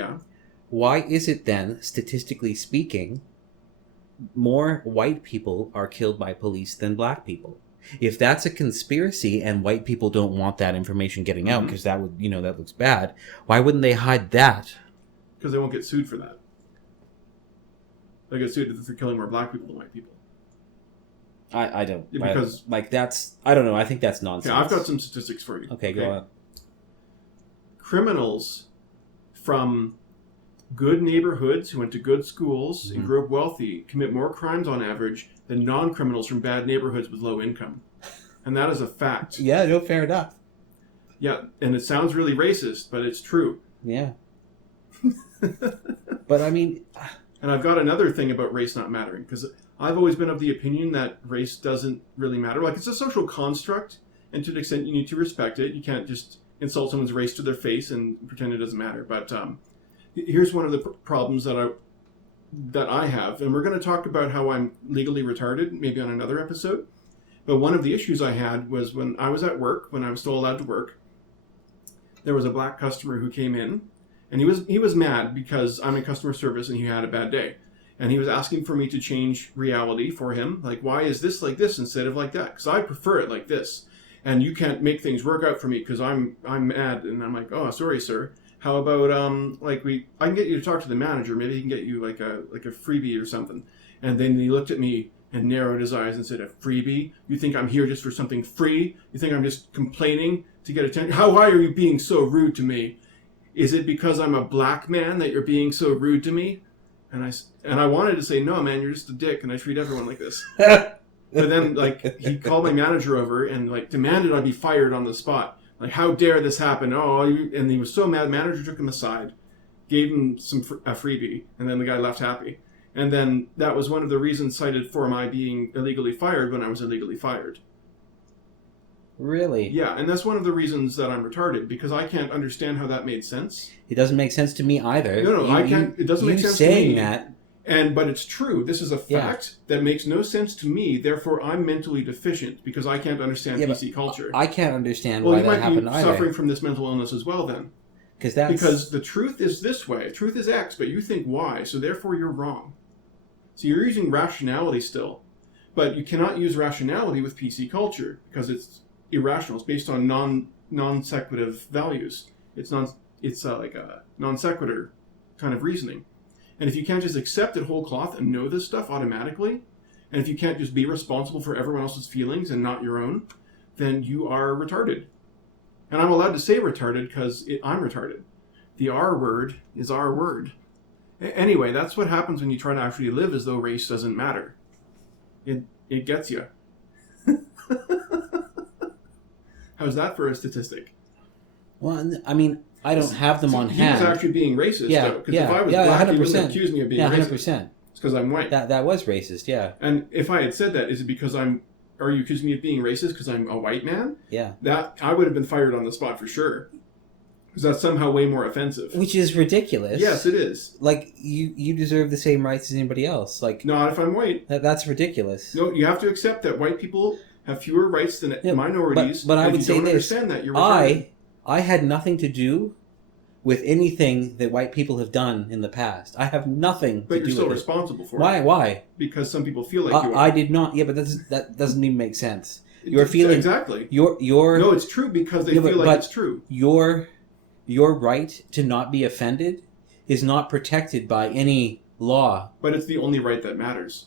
why is it then, statistically speaking, more white people are killed by police than black people? If that's a conspiracy and white people don't want that information getting out because that would, that looks bad, why wouldn't they hide that? Because they won't get sued for that. They get sued if they're killing more black people than white people. I don't. Because that's, I don't know. I think that's nonsense. Okay, I've got some statistics for you. Okay, go on. Criminals from good neighborhoods who went to good schools and grew up wealthy commit more crimes on average than non-criminals from bad neighborhoods with low income. And that is a fact. Yeah, no, fair enough. Yeah, and it sounds really racist, but it's true. Yeah. But I mean... And I've got another thing about race not mattering, because I've always been of the opinion that race doesn't really matter. Like, it's a social construct, and to an extent you need to respect it. You can't just insult someone's race to their face and pretend it doesn't matter. But here's one of the problems that I have, and we're going to talk about how I'm legally retarded, maybe on another episode. But one of the issues I had was when I was at work, when I was still allowed to work, there was a black customer who came in, and he was mad because I'm in customer service and he had a bad day. And he was asking for me to change reality for him. Like, why is this like this instead of like that? Because I prefer it like this. And you can't make things work out for me because I'm mad. And I'm like, oh, sorry, sir. How about I can get you to talk to the manager. Maybe he can get you like a freebie or something. And then he looked at me and narrowed his eyes and said, a freebie? You think I'm here just for something free? You think I'm just complaining to get attention? Why are you being so rude to me? Is it because I'm a black man that you're being so rude to me? And I wanted to say, no, man, you're just a dick, and I treat everyone like this. But then, like, he called my manager over and, like, demanded I be fired on the spot. Like, how dare this happen? And he was so mad. The manager took him aside, gave him a freebie, and then the guy left happy. And then that was one of the reasons cited for my being illegally fired when I was illegally fired. Really? Yeah, and that's one of the reasons that I'm retarded, because I can't understand how that made sense. It doesn't make sense to me either. No, I can't. It doesn't make sense to me. You saying that. But it's true. This is a fact that makes no sense to me. Therefore, I'm mentally deficient because I can't understand PC culture. I can't understand why that happened either. Well, you might be suffering from this mental illness as well then. Because the truth is this way. Truth is X, but you think Y, so therefore you're wrong. So you're using rationality still. But you cannot use rationality with PC culture because it's irrational. It's based on non-sequitive values. It's like a non sequitur kind of reasoning. And if you can't just accept it whole cloth and know this stuff automatically, and if you can't just be responsible for everyone else's feelings and not your own, then you are retarded. And I'm allowed to say retarded because I'm retarded. The R word is our word. Anyway, that's what happens when you try to actually live as though race doesn't matter. It gets you. How's that for a statistic? Well, I mean, I don't have them on hand. He was actually being racist, though. Because if I was black, 100%. He wouldn't accuse me of being racist. 100%. It's because I'm white. That was racist, yeah. And if I had said that, is it because are you accusing me of being racist because I'm a white man? Yeah. That I would have been fired on the spot for sure. Because that's somehow way more offensive. Which is ridiculous. Yes, it is. Like, you deserve the same rights as anybody else. Like, not if I'm white. That's ridiculous. No, you have to accept that white people have fewer rights than minorities. But I would say this. Understand that, you're retarded. I had nothing to do with anything that white people have done in the past. I have nothing to do with it. But you're still responsible for it. Why? Because some people feel like you are. I did not. Yeah, but that doesn't even make sense. You're feeling... Exactly. Your No, it's true because they feel like it's true. Your right to not be offended is not protected by any law. But it's the only right that matters.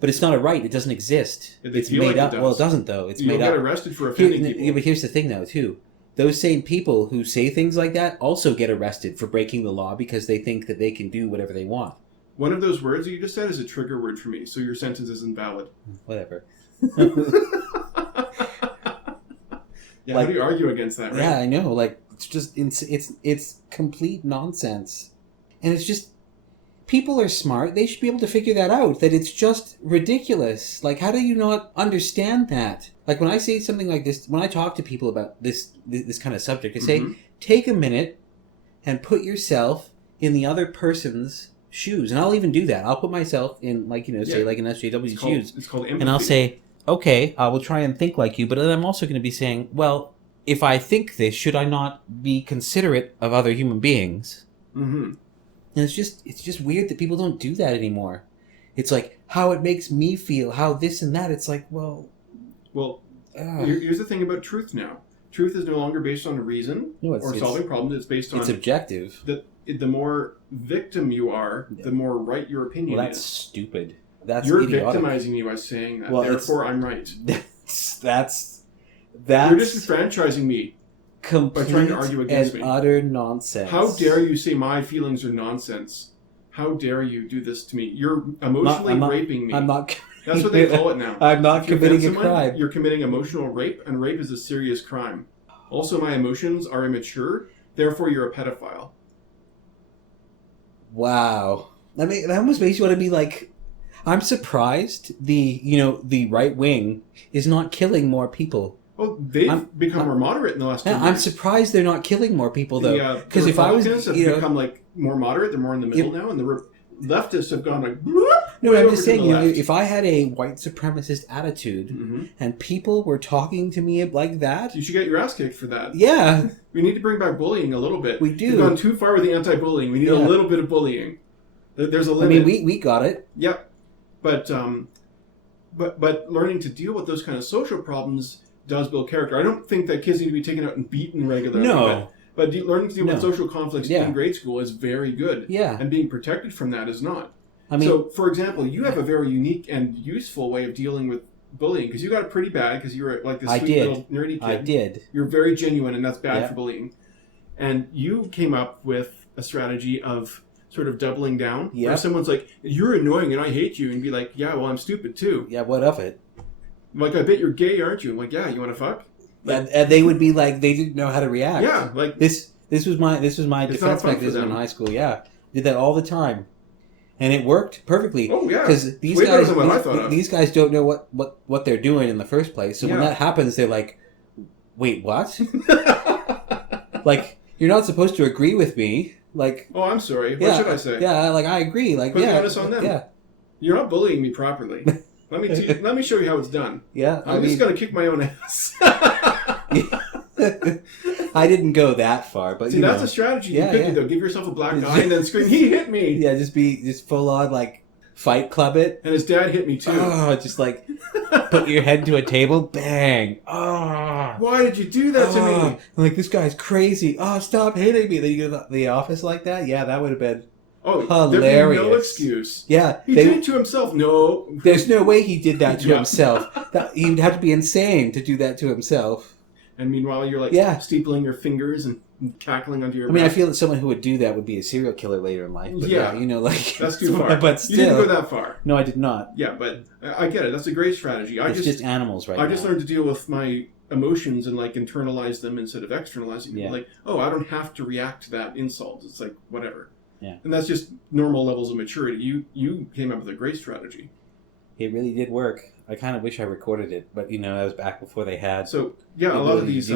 But it's not a right. It doesn't exist. It's made up. Well, it doesn't, though. It's made up. You don't get arrested for offending people. Yeah, but here's the thing, though, too. Those same people who say things like that also get arrested for breaking the law because they think that they can do whatever they want. One of those words that you just said is a trigger word for me, so your sentence is invalid. Whatever. Yeah, how do you argue against that, right? Yeah, I know. Like, it's just... It's complete nonsense. And it's just... People are smart. They should be able to figure that out. That it's just ridiculous. Like, how do you not understand that? Like, when I say something like this, when I talk to people about this kind of subject, I say, take a minute and put yourself in the other person's shoes. And I'll even do that. I'll put myself in, like, say, like an SJW's shoes. It's called empathy. And I'll say, okay, I will try and think like you. But then I'm also going to be saying, well, if I think this, should I not be considerate of other human beings? Mm-hmm. And it's just weird that people don't do that anymore. It's like, how it makes me feel, how this and that. It's like, well... here's the thing about truth now. Truth is no longer based on reason or solving problems. It's based on... It's objective. The more victim you are, the more right your opinion is. Well, that's stupid. That's You're idiotic. victimizing me by saying that. Well, therefore, I'm right. That's... You're disenfranchising me. Complete by trying to argue against me. Utter nonsense. How dare you say my feelings are nonsense? How dare you do this to me? You're emotionally raping me. I'm not. That's what they call it now. I'm not committing a crime. You're committing emotional rape, and rape is a serious crime. Also, my emotions are immature. Therefore, you're a pedophile. Wow. That almost makes you want to be like, I'm surprised the right wing is not killing more people. Well, they've become more moderate in the last 2 years. I'm surprised they're not killing more people, though. Because the if I was, Republicans have become like more moderate, they're more in the middle now, and the leftists have gone like. No, I'm just saying, if I had a white supremacist attitude and people were talking to me like that, you should get your ass kicked for that. Yeah, we need to bring back bullying a little bit. We do. We've gone too far with the anti-bullying. We need a little bit of bullying. There's a limit. I mean, we got it. Yep, but learning to deal with those kind of social problems does build character. I don't think that kids need to be taken out and beaten regularly. No. But learning to deal with social conflicts in grade school is very good. Yeah. And being protected from that is not. I mean, so, for example, you have a very unique and useful way of dealing with bullying because you got it pretty bad because you were like this sweet little nerdy kid. I did. You're very genuine, and that's bad for bullying. And you came up with a strategy of sort of doubling down. Yeah. Where someone's like, "You're annoying, and I hate you," and be like, "Yeah, well, I'm stupid too." Yeah, what of it? Like, I bet you're gay, aren't you? I'm like, "Yeah, you want to fuck?" Like, and they would be like, they didn't know how to react. Yeah, like this was my defense mechanism in high school. Yeah, did that all the time. And it worked perfectly. Oh yeah, because these guys don't know what they're doing in the first place. So when that happens, they're like, "Wait, what?" Like, you're not supposed to agree with me. Like, oh, I'm sorry. What should I say? Yeah, like I agree. Like, put the onus on them. Yeah, you're not bullying me properly. Let me show you how it's done. Yeah, I'm just gonna kick my own ass. I didn't go that far, but see, that's a strategy you could do though. Give yourself a black eye and then scream, "He hit me!" Yeah, just full on like Fight Club it. And his dad hit me too. Oh, just like put your head to a table, bang! Oh, why did you do that to me? I'm like, this guy's crazy. Oh, stop hitting me! Then you go to the office like that. Yeah, that would have been hilarious. There'd be no excuse. Yeah, he did it to himself. No, there's no way he did that to himself. He would have to be insane to do that to himself. And meanwhile, you're like steepling your fingers and cackling onto your. I mean, I feel that someone who would do that would be a serial killer later in life. But yeah, you know, like that's too far. But still, you didn't go that far. No, I did not. Yeah, but I get it. That's a great strategy. It's just animals, right? I just learned to deal with my emotions and like internalize them instead of externalizing them. Like, oh, I don't have to react to that insult. It's like whatever. Yeah. And that's just normal levels of maturity. You came up with a great strategy. It really did work. I kind of wish I recorded it, but that was back before they had. So yeah, a lot of these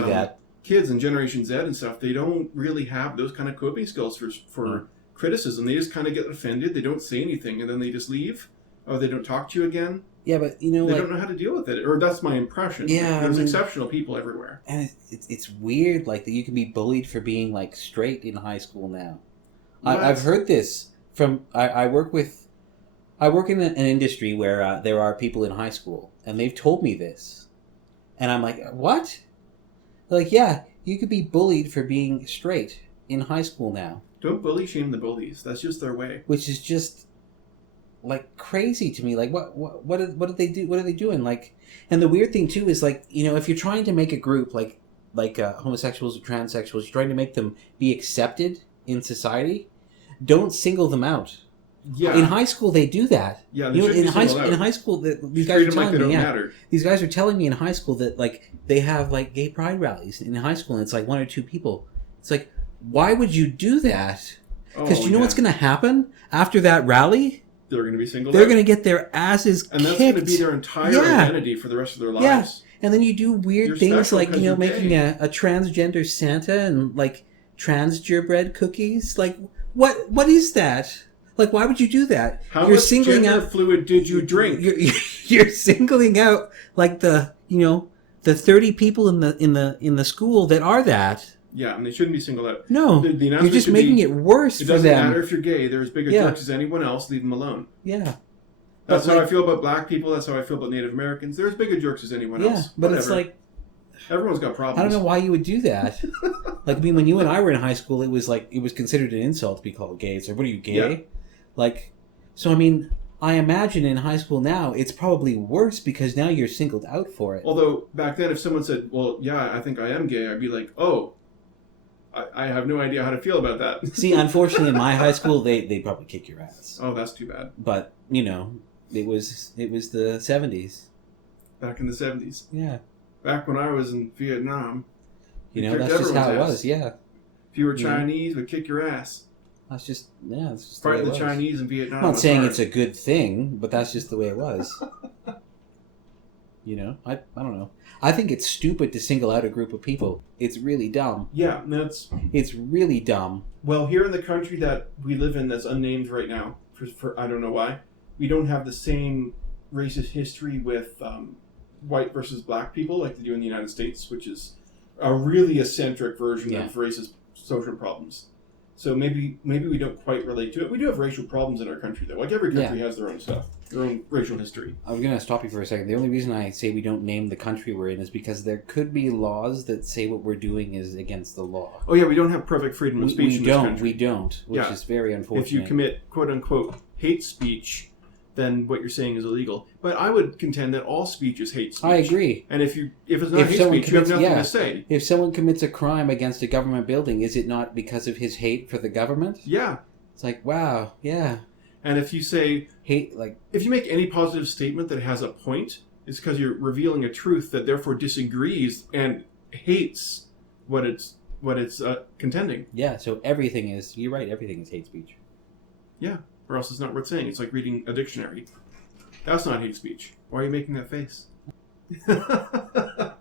kids in Generation Z and stuff, they don't really have those kind of coping skills for criticism. They just kind of get offended. They don't say anything, and then they just leave, or they don't talk to you again. Yeah, but they don't know how to deal with it, or that's my impression. Yeah, there's exceptional people everywhere, and it's weird, like that you can be bullied for being like straight in high school now. I've heard this from I work in an industry where there are people in high school, and they've told me this, and I'm like, what? They're like, yeah, you could be bullied for being straight in high school now. Don't bully shame the bullies. That's just their way. Which is just like crazy to me. Like, what do they do? What are they doing? Like, and the weird thing too is like, if you're trying to make a group like homosexuals or transsexuals, you're trying to make them be accepted in society. Don't single them out. Yeah. In high school, they do that. Yeah, in high school, these guys are telling me. These guys are telling me in high school that like they have like gay pride rallies in high school, and it's like one or two people. It's like, why would you do that? Because you know what's going to happen after that rally? They're going to be singled out. They're going to get their asses kicked. And that's going to be their entire identity for the rest of their lives. Yeah. And then you do weird things like making a transgender Santa and like transgender cookies. Like what is that? Like, why would you do that? How much gender fluid did you drink? You're singling out like the 30 people in the school that are that. Yeah, and they shouldn't be singled out. No, you're just making it worse for them. It doesn't matter if you're gay. They're as big a jerks as anyone else. Leave them alone. Yeah. That's how I feel about black people. That's how I feel about Native Americans. They're as big a jerks as anyone else. Yeah, but it's like... Everyone's got problems. I don't know why you would do that. Like, I mean, when you and I were in high school, it was considered an insult to be called gay. It's like, what are you, gay? Yeah. Like, so I mean, I imagine in high school now, it's probably worse because now you're singled out for it. Although, back then, if someone said, well, yeah, I think I am gay, I'd be like, oh, I have no idea how to feel about that. See, unfortunately, in my high school, they'd probably kick your ass. Oh, that's too bad. But, it was the 70s. Back in the 70s. Yeah. Back when I was in Vietnam. You know, kicked that's just how it everyone's was. ass. Yeah. If you were Yeah. Chinese, we'd kick your ass. That's just the way Fighting it the was. Chinese in Vietnam. I'm not was saying hard. it's a good thing, but that's just the way it was. You know, I don't know. I think it's stupid to single out a group of people. It's really dumb. Yeah, that's... It's really dumb. Well, here in the country that we live in that's unnamed right now, for I don't know why, we don't have the same racist history with white versus black people like they do in the United States, which is a really eccentric version of racist social problems. So maybe we don't quite relate to it. We do have racial problems in our country, though. Like every country has their own stuff, their own racial history. I was going to stop you for a second. The only reason I say we don't name the country we're in is because there could be laws that say what we're doing is against the law. Oh yeah, we don't have perfect freedom of speech in this country. We don't, which is very unfortunate. If you commit quote-unquote hate speech, then what you're saying is illegal. But I would contend that all speech is hate speech. I agree. And if it's not hate speech, you have nothing to say. If someone commits a crime against a government building, is it not because of his hate for the government? Yeah. It's like, wow, yeah. And if you say... if you make any positive statement that has a point, it's because you're revealing a truth that therefore disagrees and hates what it's contending. Yeah, so everything is... You're right, everything is hate speech. Yeah. Or else it's not worth saying. It's like reading a dictionary. That's not hate speech. Why are you making that face? The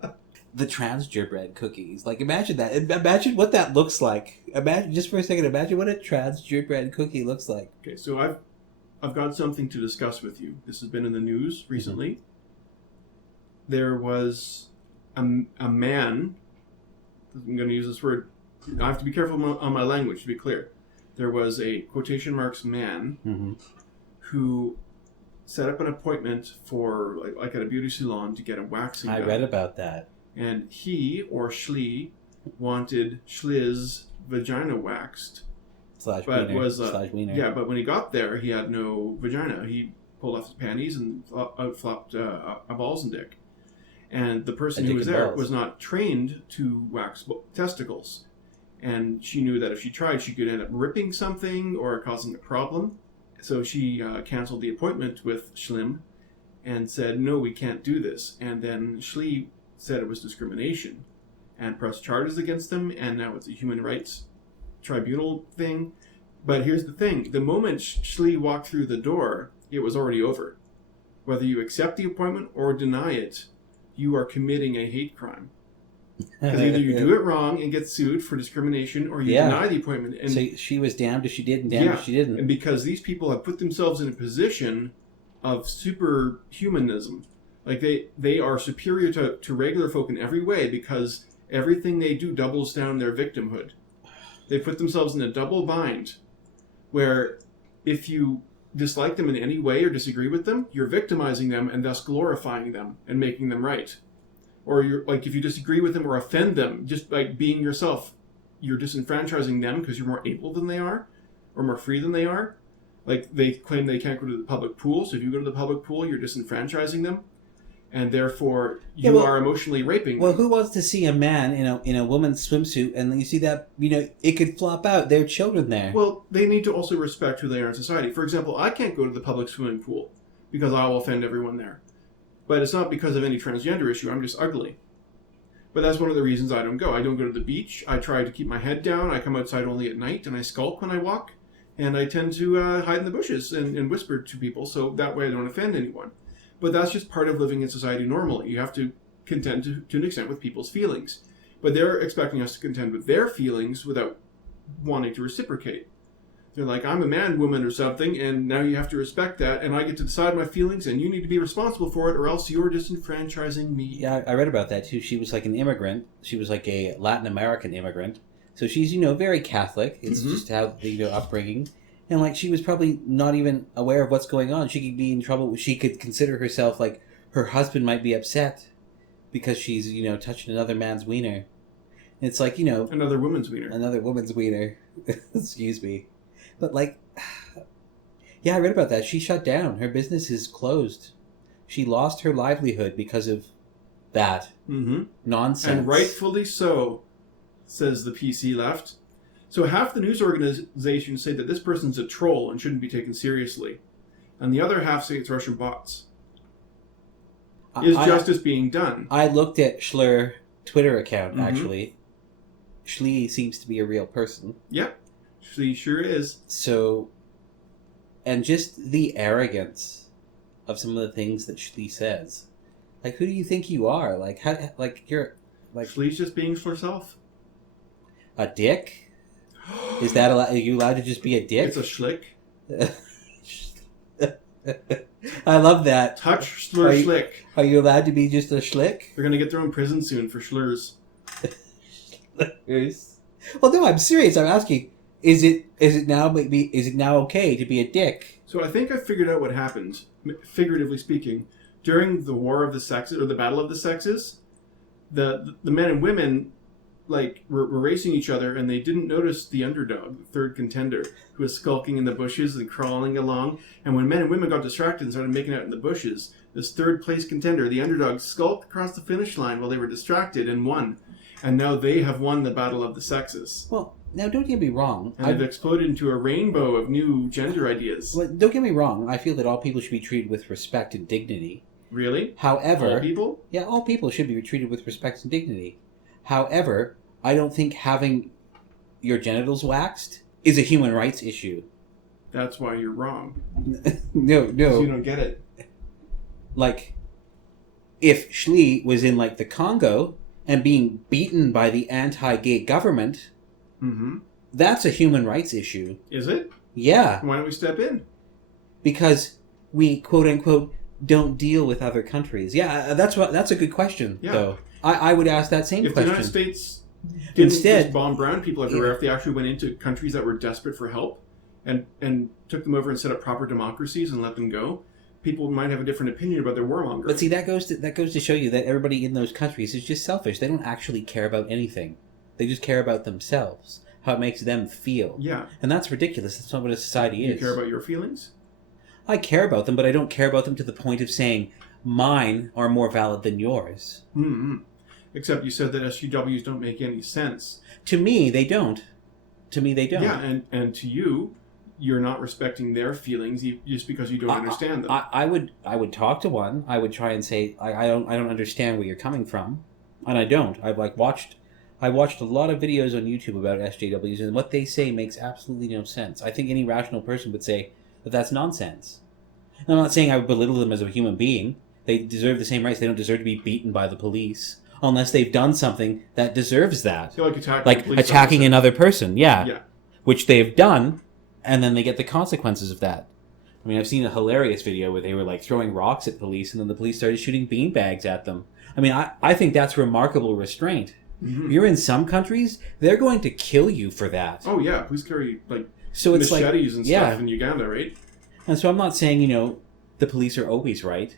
transgerbread cookies. Like, imagine that. Imagine what that looks like. Imagine, just for a second, imagine what a transgerbread cookie looks like. Okay, so I've got something to discuss with you. This has been in the news recently. Mm-hmm. There was a man... I'm going to use this word. I have to be careful on my language, to be clear. There was a quotation marks man who set up an appointment for like at a beauty salon to get a waxing done. I read about that. And he or Schlee wanted Schliz's vagina waxed. Slash wiener. Yeah, but when he got there, he had no vagina. He pulled off his panties and flopped a balls and dick. And the person who was there was not trained to wax testicles. And she knew that if she tried, she could end up ripping something or causing a problem. So she canceled the appointment with Schlim and said, no, we can't do this. And then Schlee said it was discrimination and pressed charges against them. And now it's a human rights tribunal thing. But here's the thing. The moment Schlee walked through the door, it was already over. Whether you accept the appointment or deny it, you are committing a hate crime. Because either you do it wrong and get sued for discrimination, or you deny the appointment. And so she was damned if she did and damned if she didn't. And because these people have put themselves in a position of superhumanism. Like they are superior to regular folk in every way because everything they do doubles down their victimhood. They put themselves in a double bind where if you dislike them in any way or disagree with them, you're victimizing them and thus glorifying them and making them right. Or you're like, if you disagree with them or offend them, just by being yourself, you're disenfranchising them because you're more able than they are, or more free than they are. Like they claim they can't go to the public pool, so if you go to the public pool, you're disenfranchising them, and therefore you are emotionally raping them. Well, who wants to see a man in a woman's swimsuit and you see that it could flop out? There are children there. Well, they need to also respect who they are in society. For example, I can't go to the public swimming pool because I will offend everyone there. But it's not because of any transgender issue. I'm just ugly. But that's one of the reasons I don't go. I don't go to the beach. I try to keep my head down. I come outside only at night, and I skulk when I walk. And I tend to hide in the bushes and whisper to people, so that way I don't offend anyone. But that's just part of living in society normally. You have to contend to an extent with people's feelings. But they're expecting us to contend with their feelings without wanting to reciprocate. They're like, I'm a man, woman, or something, and now you have to respect that, and I get to decide my feelings, and you need to be responsible for it, or else you're disenfranchising me. Yeah, I read about that, too. She was like an immigrant. She was like a Latin American immigrant. So she's, very Catholic. It's just how the upbringing. And, like, she was probably not even aware of what's going on. She could be in trouble. She could consider herself, like, her husband might be upset because she's, touching another man's wiener. And it's like, Another woman's wiener. Another woman's wiener. Excuse me. But, like, yeah, I read about that. She shut down. Her business is closed. She lost her livelihood because of that nonsense. And rightfully so, says the PC left. So half the news organizations say that this person's a troll and shouldn't be taken seriously. And the other half say it's Russian bots. Is justice being done? I looked at Schlur's Twitter account, actually. Schlee seems to be a real person. Yep, she sure is. So, and just the arrogance of some of the things that Schlee says. Like, who do you think you are? Like, how? Like, you're like Schlee's just being herself. a dick. Is that allowed? Are you allowed to just be a dick? It's a schlick. I love that. Touch slur schlick. Are you allowed to be just a schlick? They're gonna get their own prison soon for slurs. Well, no, I'm serious. I'm asking. Is it now okay to be a dick? So I think I figured out what happened, figuratively speaking, during the War of the Sexes or the Battle of the Sexes. The men and women like were racing each other, and they didn't notice the underdog, the third contender, who was skulking in the bushes and crawling along. And when men and women got distracted and started making out in the bushes, this third place contender, the underdog, skulked across the finish line while they were distracted and won. And now they have won the Battle of the Sexes. Well, now don't get me wrong. And they've exploded into a rainbow of new gender ideas. Well, don't get me wrong. I feel that all people should be treated with respect and dignity. Really? However, all people? Yeah, all people should be treated with respect and dignity. However, I don't think having your genitals waxed is a human rights issue. That's why you're wrong. No. You don't get it. Like, if Schlee was in, like, the Congo and being beaten by the anti-gay government, that's a human rights issue. Is it? Yeah. Why don't we step in? Because we, quote-unquote, don't deal with other countries. Yeah, that's a good question, though. I would ask that same question. If the United States didn't just bomb brown people everywhere, if they actually went into countries that were desperate for help and took them over and set up proper democracies and let them go, people might have a different opinion about their warmongering. But see, that goes to show you that everybody in those countries is just selfish. They don't actually care about anything. They just care about themselves, how it makes them feel. Yeah. And that's ridiculous. That's not what a society is. You care about your feelings? I care about them, but I don't care about them to the point of saying mine are more valid than yours. Except you said that SJWs don't make any sense. To me, they don't. Yeah, and to you, you're not respecting their feelings just because you don't understand them. I would talk to one. I would try and say I don't understand where you're coming from, and I don't. I watched a lot of videos on YouTube about SJWs, and what they say makes absolutely no sense. I think any rational person would say that that's nonsense. And I'm not saying I would belittle them as a human being. They deserve the same rights. They don't deserve to be beaten by the police unless they've done something that deserves that. So like attacking another person, yeah. Which they've done, and then they get the consequences of that. I mean, I've seen a hilarious video where they were like throwing rocks at police, and then the police started shooting beanbags at them. I mean, I think that's remarkable restraint. You're in some countries, they're going to kill you for that. Oh yeah, police carry like it's machetes and stuff in Uganda, right? And so I'm not saying, the police are always right.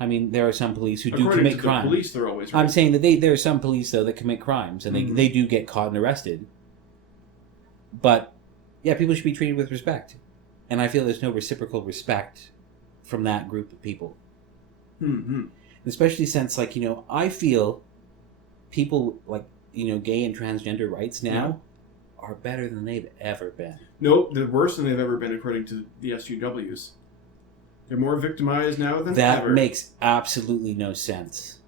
I mean, there are some police who do commit crimes. The police, they're always right. I'm saying that there are some police, though, that commit crimes, and they do get caught and arrested. But, yeah, people should be treated with respect. And I feel there's no reciprocal respect from that group of people. Especially since, I feel people, gay and transgender rights now are better than they've ever been. No, they're worse than they've ever been, according to the SJWs. They're more victimized now than ever. That makes absolutely no sense.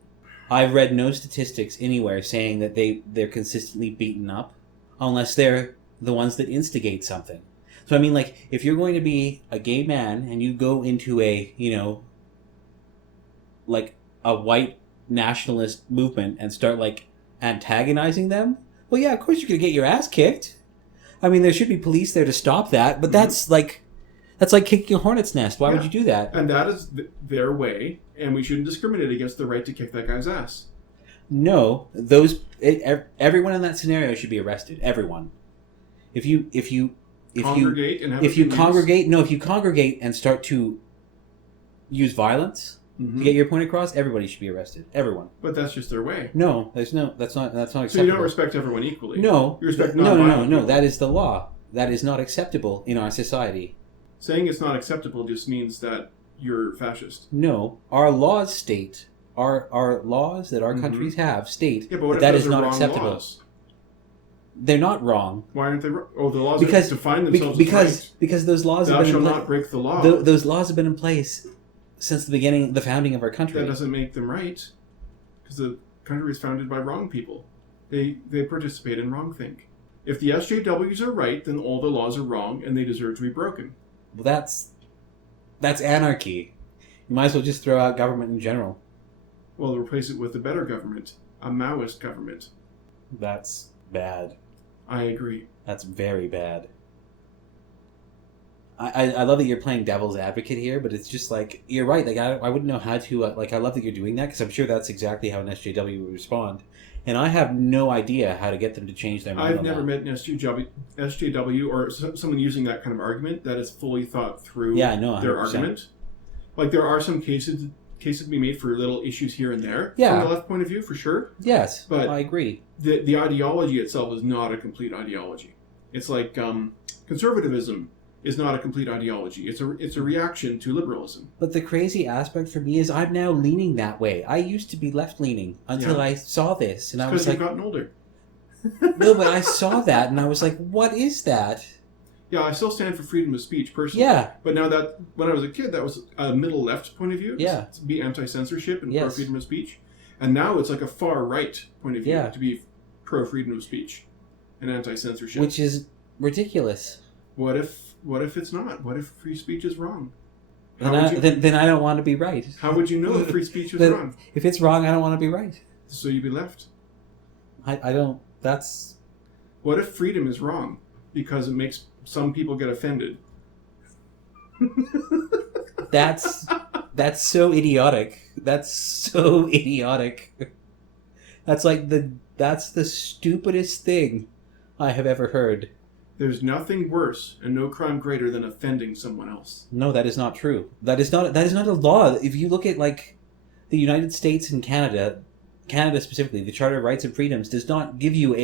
I've read no statistics anywhere saying that they're consistently beaten up unless they're the ones that instigate something. So, I mean, if you're going to be a gay man and you go into a white nationalist movement and start, antagonizing them, well, yeah, of course you're going to get your ass kicked. I mean, there should be police there to stop that, but that's like kicking a hornet's nest. Why would you do that? And that is their way, and we shouldn't discriminate against the right to kick that guy's ass. No, everyone in that scenario should be arrested. Everyone. If you congregate and start to use violence to get your point across, everybody should be arrested. Everyone. But that's just their way. No, that's not acceptable. So you don't respect everyone equally. No. You respect no. That is the law. That is not acceptable in our society. Saying it's not acceptable just means that you're fascist. No, our laws state, our laws that our countries have state that is not acceptable. Laws? They're not wrong. Why aren't they wrong? Oh, the laws define themselves as right. Because those laws have been in place. Thou shalt not break the law. Those laws have been in place since the founding of our country. That doesn't make them right, because the country is founded by wrong people. They participate in wrongthink. If the SJWs are right, then all the laws are wrong and they deserve to be broken. Well, that's anarchy. You might as well just throw out government in general. Well, replace it with a better government, a Maoist government. That's bad. I agree. That's very bad. I love that you're playing devil's advocate here, but it's just like, you're right. Like, I wouldn't know how to, I love that you're doing that, because I'm sure that's exactly how an SJW would respond. And I have no idea how to get them to change their mind. I've never met an SJW or someone using that kind of argument that has fully thought through their argument. Like, there are some cases to be made for little issues here and there from the left point of view, for sure. Yes, but I agree. The ideology itself is not a complete ideology. It's like conservatism is not a complete ideology. It's a reaction to liberalism. But the crazy aspect for me is I'm now leaning that way. I used to be left-leaning until I saw this. And I was like... Because you've gotten older. No, but I saw that and I was like, what is that? Yeah, I still stand for freedom of speech, personally. Yeah. But now that, when I was a kid, that was a middle-left point of view. Yeah. To be anti-censorship and pro-freedom of speech. And now it's like a far-right point of view to be pro-freedom of speech and anti-censorship. Which is ridiculous. What if it's not? What if free speech is wrong? Then I don't want to be right. How would you know if free speech is wrong? If it's wrong, I don't want to be right. So you'd be left. I don't... That's... What if freedom is wrong? Because it makes some people get offended. That's so idiotic. That's so idiotic. That's the stupidest thing I have ever heard. There's nothing worse and no crime greater than offending someone else. No, that is not true. That is not a law. If you look at like the United States and Canada specifically, the Charter of Rights and Freedoms does not give you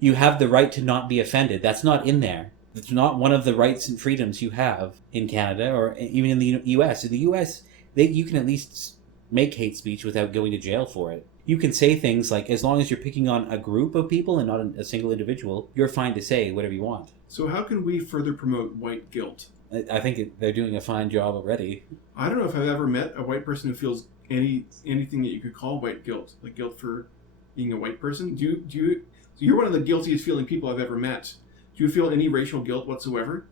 you have the right to not be offended. That's not in there. It's not one of the rights and freedoms you have in Canada or even in the U.S. In the U.S., you can at least make hate speech without going to jail for it. You can say things like, as long as you're picking on a group of people and not a single individual, you're fine to say whatever you want. So how can we further promote white guilt? I think they're doing a fine job already. I don't know if I've ever met a white person who feels anything that you could call white guilt, like guilt for being a white person. You're one of the guiltiest feeling people I've ever met. Do you feel any racial guilt whatsoever?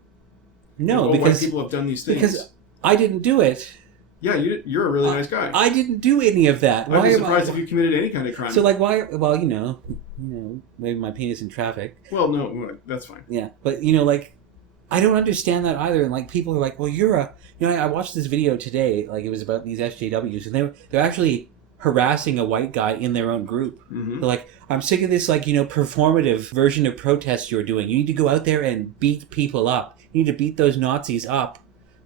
No, because white people have done these things. Because I didn't do it. Yeah, you're a really nice guy. I didn't do any of that. I'd be surprised if you committed any kind of crime. So, like, why? Well, maybe my penis in traffic. Well, no, that's fine. Yeah, but like, I don't understand that either. And like, people are like, "Well, you're a." I watched this video today. Like, it was about these SJWs, and they're actually harassing a white guy in their own group. Mm-hmm. They're like, "I'm sick of this, like, performative version of protest you're doing. You need to go out there and beat people up. You need to beat those Nazis up.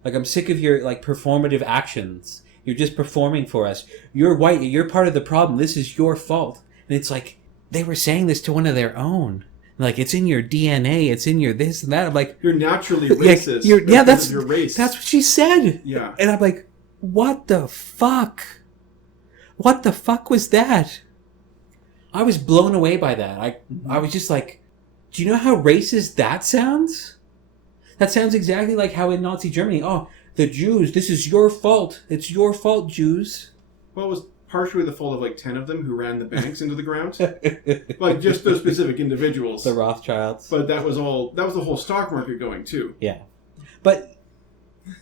Like, I'm sick of your, like, performative actions. You're just performing for us. You're white. You're part of the problem. This is your fault." And it's like, they were saying this to one of their own. Like, it's in your DNA. It's in your this and that. I'm like... You're naturally racist. That's your race. That's what she said. Yeah. And I'm like, what the fuck? What the fuck was that? I was blown away by that. I was just like, do you know how racist that sounds? That sounds exactly like how in Nazi Germany, oh, the Jews, this is your fault. It's your fault, Jews. Well, it was partially the fault of like 10 of them who ran the banks into the ground. Like just those specific individuals. The Rothschilds. But that was the whole stock market going too. Yeah. But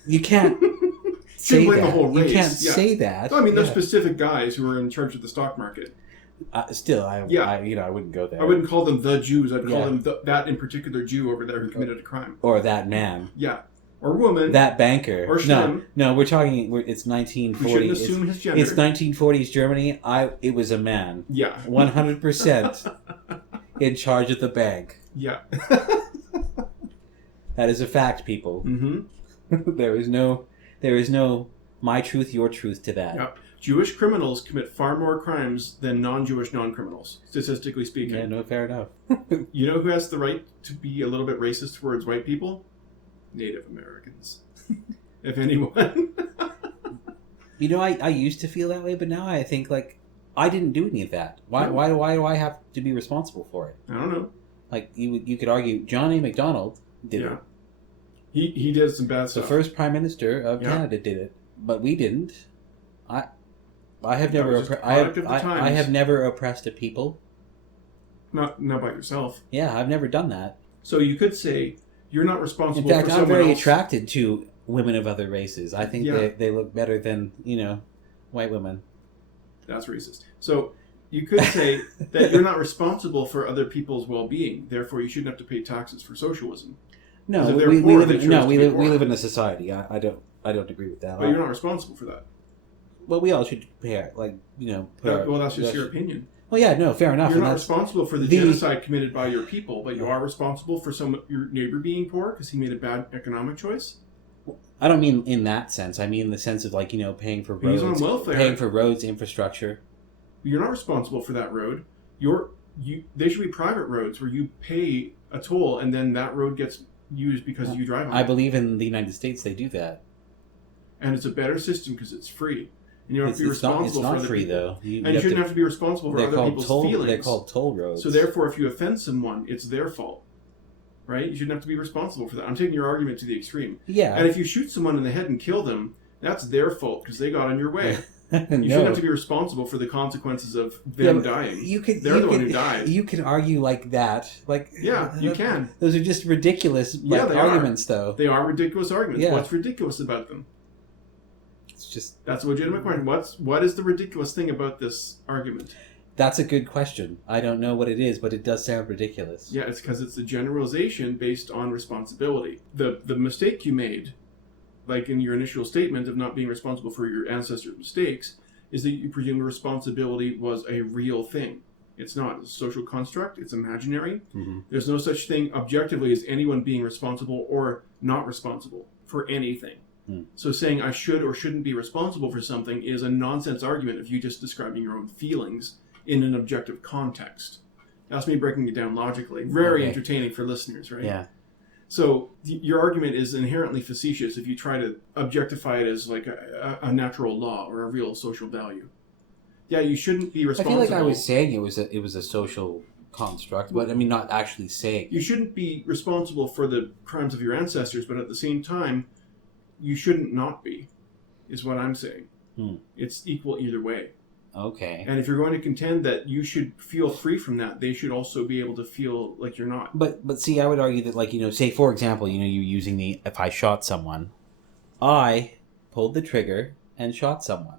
you can't say that. The whole race. You can't say that. No, I mean, those specific guys who were in charge of the stock market. Still, I wouldn't go there. I wouldn't call them the Jews. I'd call them that in particular Jew over there who committed a crime. Or that man. Yeah. Or woman. That banker. Or Schlim. No, we're talking, it's 1940s. We shouldn't assume his gender. It's 1940s Germany. It was a man. Yeah. 100% in charge of the bank. Yeah. That is a fact, people. Mm-hmm. There is no my truth, your truth to that. Yep. Jewish criminals commit far more crimes than non-Jewish non-criminals, statistically speaking. Yeah, no, fair enough. You know who has the right to be a little bit racist towards white people? Native Americans. If anyone. I used to feel that way, but now I think, like, I didn't do any of that. Why do I have to be responsible for it? I don't know. Like, you could argue John A. MacDonald did it. He did some bad stuff. The first Prime Minister of Canada did it, but we didn't. I have never I have never oppressed a people. Not by yourself. Yeah, I've never done that. So you could say you're not responsible In fact, for I'm someone very else. attracted to women of other races. I think Yeah. they look better than, white women. That's racist. So you could say that you're not responsible for other people's well-being. Therefore, you shouldn't have to pay taxes for socialism. No, Because if they're we poor, live they in, chose no, to we be live poor. we live in a society. I don't agree with that. But you're not responsible for that. Well, we all should pay Well, that's just your opinion. Well, yeah, no, fair enough. You're and not that's responsible for the genocide committed by your people, but you are responsible for your neighbor being poor because he made a bad economic choice. I don't mean in that sense. I mean in the sense of paying for He's roads, on welfare. paying for roads, infrastructure. You're not responsible for that road. They should be private roads where you pay a toll and then that road gets used because you drive on it. I believe in the United States they do that. And it's a better system because it's free. And you don't have to be responsible it's not for free, people. though. You shouldn't have to be responsible for other people's feelings. They're called toll roads. So therefore, if you offend someone, it's their fault. Right? You shouldn't have to be responsible for that. I'm taking your argument to the extreme. Yeah. And if you shoot someone in the head and kill them, that's their fault because they got in your way. No. You shouldn't have to be responsible for the consequences of them dying. They're the one who died. You can argue like that. Yeah, you can. Those are just ridiculous arguments, though. They are ridiculous arguments. Yeah. What's ridiculous about them? It's just... That's a legitimate question. What is the ridiculous thing about this argument? That's a good question. I don't know what it is, but it does sound ridiculous. Yeah, it's because it's a generalization based on responsibility. The mistake you made, like in your initial statement of not being responsible for your ancestors' mistakes, is that you presume responsibility was a real thing. It's not. It's a social construct. It's imaginary. Mm-hmm. There's no such thing objectively as anyone being responsible or not responsible for anything. Mm. So saying I should or shouldn't be responsible for something is a nonsense argument of you just describing your own feelings in an objective context. That's me breaking it down logically. Very entertaining for listeners, right? Yeah. So your argument is inherently facetious if you try to objectify it as like a natural law or a real social value. Yeah, you shouldn't be responsible. I feel like I was saying it was a social construct, but I mean not actually saying. You shouldn't be responsible for the crimes of your ancestors, but at the same time, you shouldn't not be, is what I'm saying. It's equal either way. Okay. And if you're going to contend that you should feel free from that, they should also be able to feel like you're not. But see, I would argue that, say, for example, you using if I shot someone, I pulled the trigger and shot someone.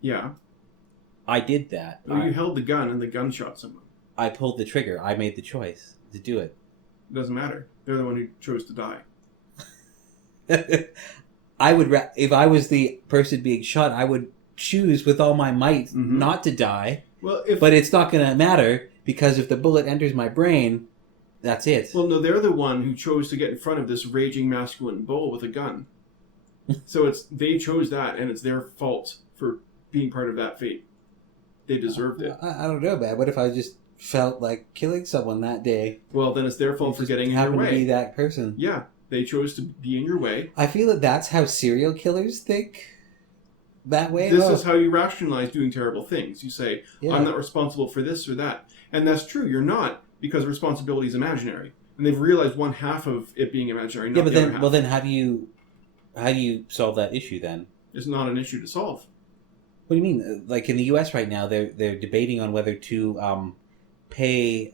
Yeah. I did that. Well, you held the gun and the gun shot someone. I pulled the trigger. I made the choice to do it. It doesn't matter. They're the one who chose to die. I would, if I was the person being shot, I would choose with all my might not to die. Well, but it's not going to matter because if the bullet enters my brain, that's it. Well, no, they're the one who chose to get in front of this raging masculine bull with a gun. So they chose that, and it's their fault for being part of that fate. They deserved it. I don't know, man. What if I just felt like killing someone that day? Well, then it's their fault for getting in your happened way. To be that person. Yeah, they chose to be in your way. I feel that that's how serial killers think. That way. This is how you rationalize doing terrible things. You say, I'm not responsible for this or that. And that's true. You're not, because responsibility is imaginary. And they've realized one half of it being imaginary, not the other half. Well, then how do you solve that issue then? It's not an issue to solve. What do you mean? Like in the U.S. right now, they're debating on whether to pay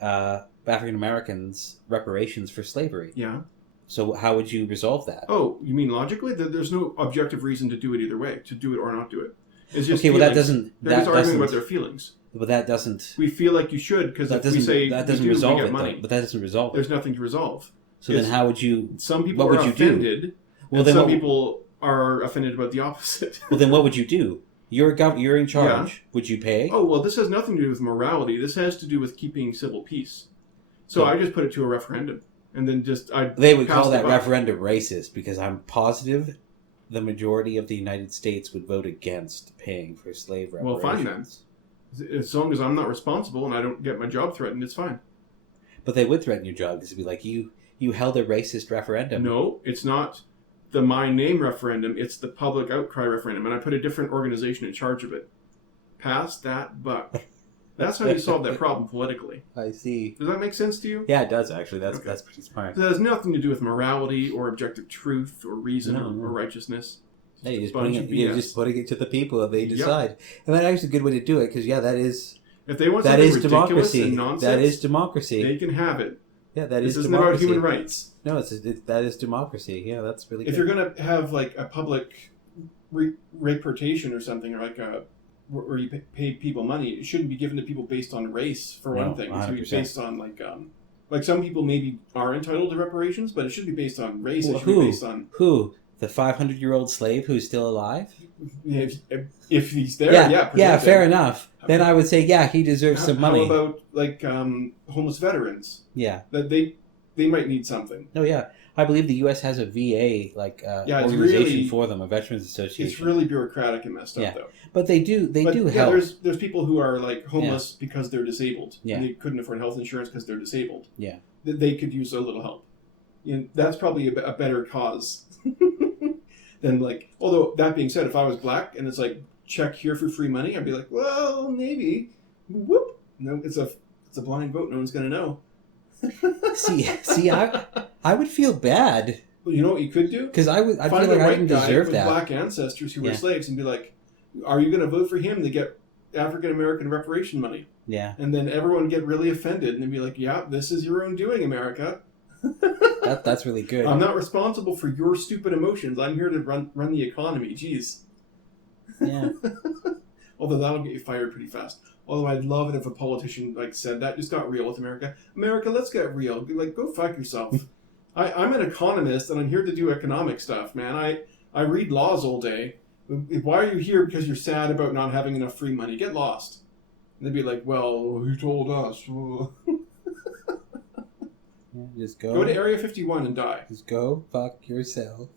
African Americans reparations for slavery. Yeah. So how would you resolve that? Oh, you mean logically? There's no objective reason to do it either way, to do it or not do it. It's just okay. Well, that doesn't. They're just arguing about their feelings. But that doesn't. We feel like you should because if we say that doesn't we do, resolve we get it. money. Though, but that doesn't resolve There's it. nothing to resolve. So then, how would you? Some people what are would you offended. Do? Well, and then some people are offended about the opposite. Well, then what would you do? You're in charge. Yeah. Would you pay? Oh well, this has nothing to do with morality. This has to do with keeping civil peace. So I just put it to a referendum. And then they would call that referendum racist because I'm positive the majority of the United States would vote against paying for slave reparations. Well, fine then. As long as I'm not responsible and I don't get my job threatened, it's fine. But they would threaten your job because it'd be like, you held a racist referendum. No, it's not the My Name referendum. It's the public outcry referendum. And I put a different organization in charge of it. Pass that buck. That's how you solve that problem politically. I see. Does that make sense to you? Yeah, it does, actually. That's pretty smart. It has nothing to do with morality or objective truth or reason or righteousness. Yeah, you're just putting it to the people and they decide. And that's actually a good way to do it because, that is... If they want That something is ridiculous democracy. and nonsense, That is democracy. they can have it. Yeah, that is This isn't democracy. about human rights. No, that is democracy. Yeah, that's really good. If you're going to have like a public reparation or something, or like where you pay people money, it shouldn't be given to people based on race, for one thing. It should be 100%. based on like some people maybe are entitled to reparations, but it should be based on race. It should be based on who? The 500-year-old slave who's still alive? If he's there, yeah, fair enough. Then I would say, yeah, he deserves some money. How about like homeless veterans? Yeah, that they might need something. Oh yeah, I believe the U.S. has a VA organization for them, a Veterans Association. It's really bureaucratic and messed up though. But they do help. There's people who are like homeless because they're disabled. Yeah, and they couldn't afford health insurance because they're disabled. Yeah, they could use a little help. And that's probably a better cause than like. Although that being said, if I was black and it's like check here for free money, I'd be like, well, maybe. Whoop. No, it's a blind vote. No one's gonna know. see, I would feel bad. Well, you know what you could do? Because I feel like I didn't deserve that. Black ancestors who were slaves and be like, are you going to vote for him to get African American reparation money? Yeah. And then everyone get really offended and they'd be like, yeah, this is your own doing, America. That's really good. I'm not responsible for your stupid emotions. I'm here to run the economy. Jeez. Yeah. Although that'll get you fired pretty fast. Although I'd love it if a politician like said that, just got real with America. America, let's get real. Like, go fuck yourself. I'm an economist and I'm here to do economic stuff, man. I read laws all day. Why are you here? Because you're sad about not having enough free money. Get lost. And they'd be like, well, who told us? Just go to Area 51 and die. Just go fuck yourself.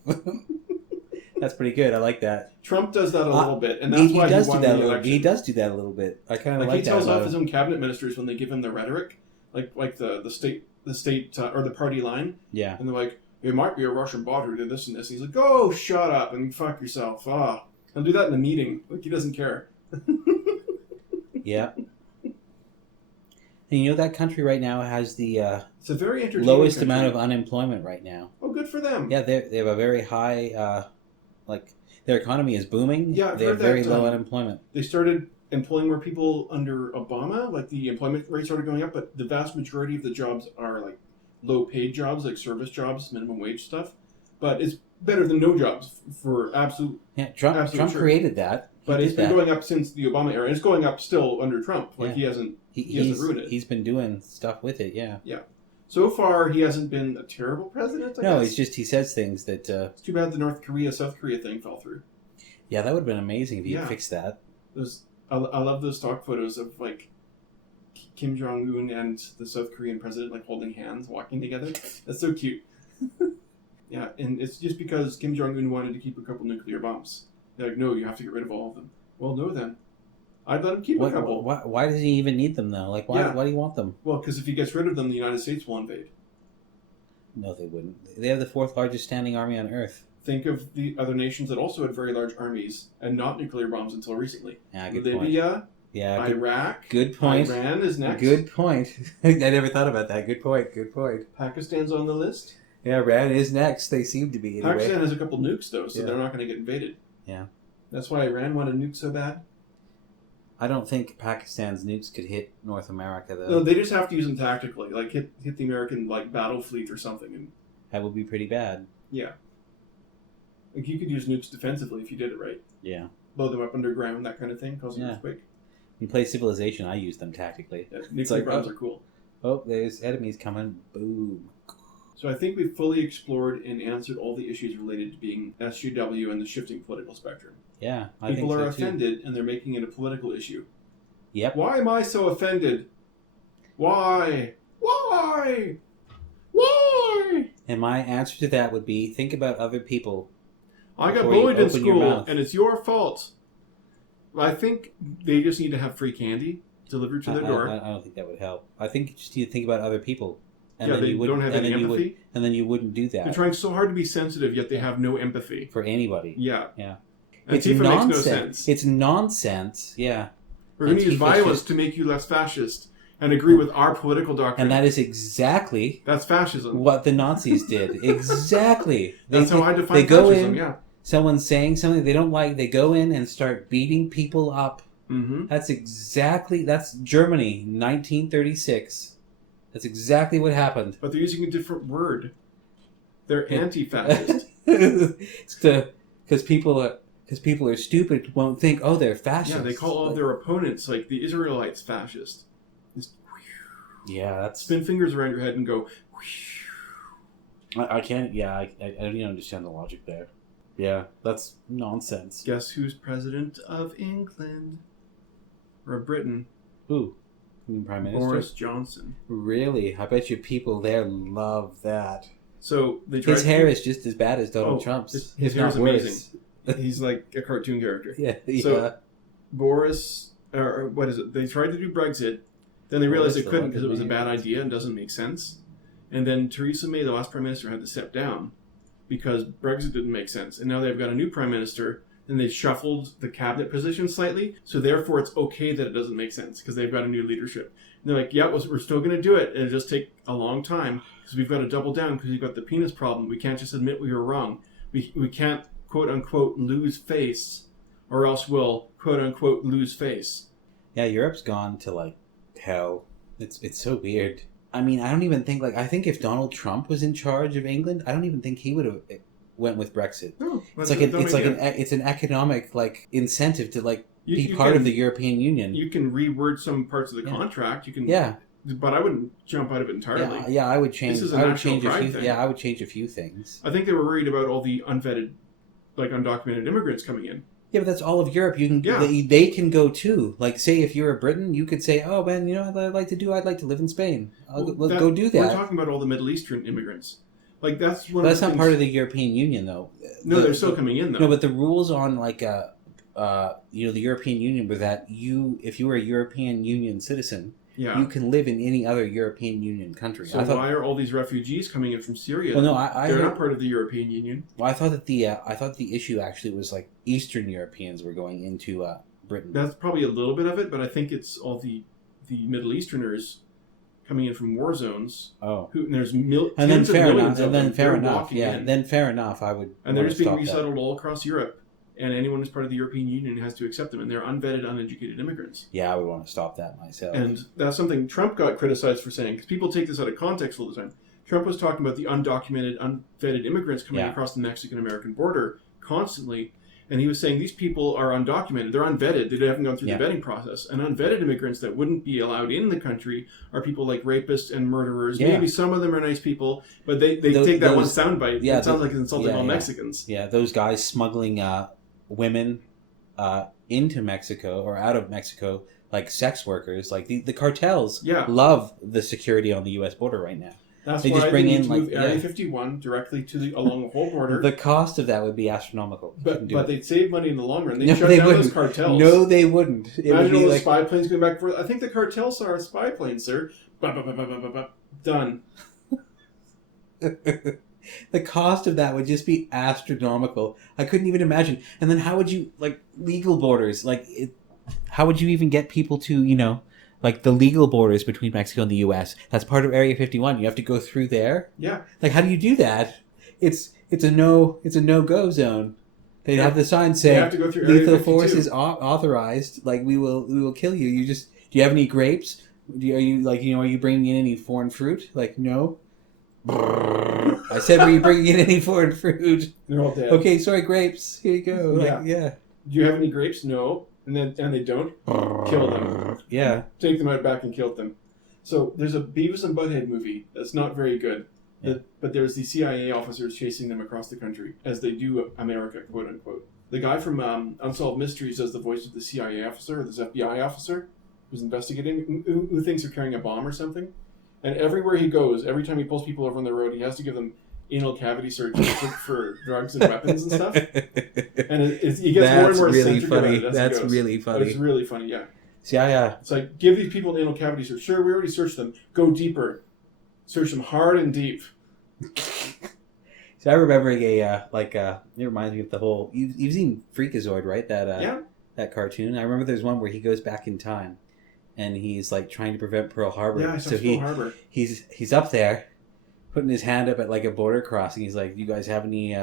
That's pretty good. I like that. Trump does that a little bit, and that's why he won the election. He does do that a little bit. I kind of like that. He tells off his own cabinet ministers when they give him the rhetoric, like the state or the party line. Yeah. And they're like, it might be a Russian bot who did this and this. And he's like, go shut up and fuck yourself. He'll do that in the meeting. Like he doesn't care. Yeah. And you know that country right now has the it's a very entertaining lowest country. amount of unemployment right now. Oh, good for them. Yeah, they have a very high, their economy is booming. Yeah, they have very low unemployment. They started employing more people under Obama. Like the employment rate started going up, but the vast majority of the jobs are like low-paid jobs, like service jobs, minimum wage stuff. But it's better than no jobs for absolute. Yeah, Trump created that. But it's been going up since the Obama era. And it's going up still under Trump. Like he hasn't ruined it. He's been doing stuff with it. Yeah. Yeah. So far, he hasn't been a terrible president. I guess. It's just he says things that. It's too bad the North Korea South Korea thing fell through. Yeah, that would have been amazing if he had fixed that. I love those stock photos of like Kim Jong Un and the South Korean president like holding hands, walking together. That's so cute. Yeah, and it's just because Kim Jong Un wanted to keep a couple nuclear bombs. They're like, no, you have to get rid of all of them. Well, no, then. I'd let him keep a couple. Why does he even need them, though? Like, why do you want them? Well, because if he gets rid of them, the United States will invade. No, they wouldn't. They have the fourth largest standing army on Earth. Think of the other nations that also had very large armies and not nuclear bombs until recently. Yeah, good Libya, point. Iraq. Good point. Iran is next. Good point. I never thought about that. Good point. Pakistan's on the list. Yeah, Iran is next. They seem to be. Anyway. Pakistan has a couple nukes, though, so they're not going to get invaded. Yeah. That's why Iran wanted a nuke so bad. I don't think Pakistan's nukes could hit North America, though. No, they just have to use them tactically, like hit the American battle fleet or something, and that would be pretty bad. Yeah, like you could use nukes defensively if you did it right. Yeah, blow them up underground, that kind of thing, cause an earthquake. You play Civilization, I use them tactically. Yeah, nuclear bombs are cool. Oh, there's enemies coming! Boom. So I think we've fully explored and answered all the issues related to being SJW and the shifting political spectrum. Yeah, People are offended, and they're making it a political issue. Yep. Why am I so offended? Why? And my answer to that would be, think about other people. I got bullied in school, and it's your fault. I think they just need to have free candy delivered to their door. I don't think that would help. I think you just need to think about other people. And then they don't have any empathy? And then you wouldn't do that. They're trying so hard to be sensitive, yet they have no empathy. For anybody. Yeah. It's nonsense. Makes no sense. It's nonsense. Yeah. We're going to use violence to make you less fascist and agree with our political doctrine. And that is exactly... That's fascism. What the Nazis did. Exactly. That's how I define fascism, Someone's saying something they don't like, they go in and start beating people up Mm-hmm. That's Germany, 1936. That's exactly what happened. But they're using a different word. They're anti-fascist. It's because people are stupid, won't think, oh, they're fascist. Yeah, they call all their opponents, like the Israelites, fascist. Just, yeah, that's... spin fingers around your head and go... I can't... Yeah, I don't even understand the logic there. Yeah, that's nonsense. Guess who's president of England? Or of Britain? Who? Prime Minister? Boris Johnson. Really? I bet you people there love that. So his hair is just as bad as Donald Trump's. His hair is amazing. He's like a cartoon character. Yeah. So Boris, or what is it? They tried to do Brexit, then they realized they couldn't because it was a bad idea and doesn't make sense. And then Theresa May, the last prime minister, had to step down because Brexit didn't make sense. And now they've got a new prime minister, and they shuffled the cabinet position slightly. So therefore, it's okay that it doesn't make sense because they've got a new leadership. And they're like, yeah, we're still going to do it. And it'll just take a long time because we've got to double down because we've got the penis problem. We can't just admit we were wrong. We can't, quote unquote, lose face, or else we'll, quote unquote, lose face. Yeah, Europe's gone to like hell. It's so weird. I mean, I don't even think I think if Donald Trump was in charge of England, I don't even think he would have went with Brexit. No, it's an economic incentive to be part of the European Union. You can reword some parts of the contract. You can, but I wouldn't jump out of it entirely. Yeah, I would change. This is a national pride thing. Yeah, I would change a few things. I think they were worried about all the unvetted, undocumented immigrants coming in. Yeah, but that's all of Europe. They can go too. Say if you're a Briton, you could say, "Oh man, I'd like to live in Spain. Let's go do that." We're talking about all the Middle Eastern immigrants. That's one. That's not part of the European Union, though. No, they're still coming in though. No, but the rules on the European Union were that if you were a European Union citizen, you can live in any other European Union country. So why are all these refugees coming in from Syria? Well, no, they're not part of the European Union. Well, I thought that the issue actually was Eastern Europeans were going into Britain. That's probably a little bit of it, but I think it's all the Middle Easterners coming in from war zones. Oh, and there's tens of millions of them. Fair enough. Yeah, then fair enough. I would. And they're just being resettled all across Europe. And anyone who's part of the European Union has to accept them, and they're unvetted, uneducated immigrants. Yeah, I would want to stop that myself. And that's something Trump got criticized for saying, because people take this out of context all the time. Trump was talking about the undocumented, unvetted immigrants coming across the Mexican-American border constantly, and he was saying these people are undocumented, they're unvetted, they haven't gone through the vetting process. And unvetted immigrants that wouldn't be allowed in the country are people like rapists and murderers. Yeah. Maybe some of them are nice people, but they take that one soundbite. Yeah, it sounds like it's insulting all Mexicans. Yeah, those guys smuggling women into Mexico or out of Mexico, sex workers, the cartels love the security on the U.S. border right now. That's why they need to move Area 51 directly along the whole border. The cost of that would be astronomical. But they'd save money in the long run. They'd shut down those cartels. No, they wouldn't. Imagine all the spy planes going back and forth. I think the cartels saw a spy plane, sir. Done. The cost of that would just be astronomical. I couldn't even imagine. And then how would you, legal borders, how would you even get people to, the legal borders between Mexico and the U.S.? That's part of Area 51. You have to go through there? Yeah. How do you do that? It's a no-go zone. They'd have the sign saying, lethal force is authorized. We will kill you. Do you have any grapes? Are you bringing in any foreign fruit? No. I said, were you bringing in any foreign fruit? They're all dead. Okay, sorry, grapes. Here you go. Yeah. Do you have any grapes? No. And they don't. Kill them. Yeah. Take them out back and kill them. So there's a Beavis and Butthead movie that's not very good. Yeah. But there's the CIA officers chasing them across the country as they do America, quote unquote. The guy from Unsolved Mysteries does the voice of the CIA officer, or this FBI officer who's investigating, who thinks they're carrying a bomb or something. And everywhere he goes, every time he pulls people over on the road, he has to give them anal cavity surgery for drugs and weapons and stuff. And he gets more and more really eccentric funny. about it. That's really funny. It's really funny, yeah. See, it's give these people an anal cavity surgery. Sure, we already searched them. Go deeper. Search them hard and deep. So I remember it reminds me of the whole. You've seen Freakazoid, right? That cartoon. I remember there's one where he goes back in time. And he's trying to prevent Pearl Harbor. Yeah, so Pearl Harbor. He's up there, putting his hand up at a border crossing. He's like, "You guys have any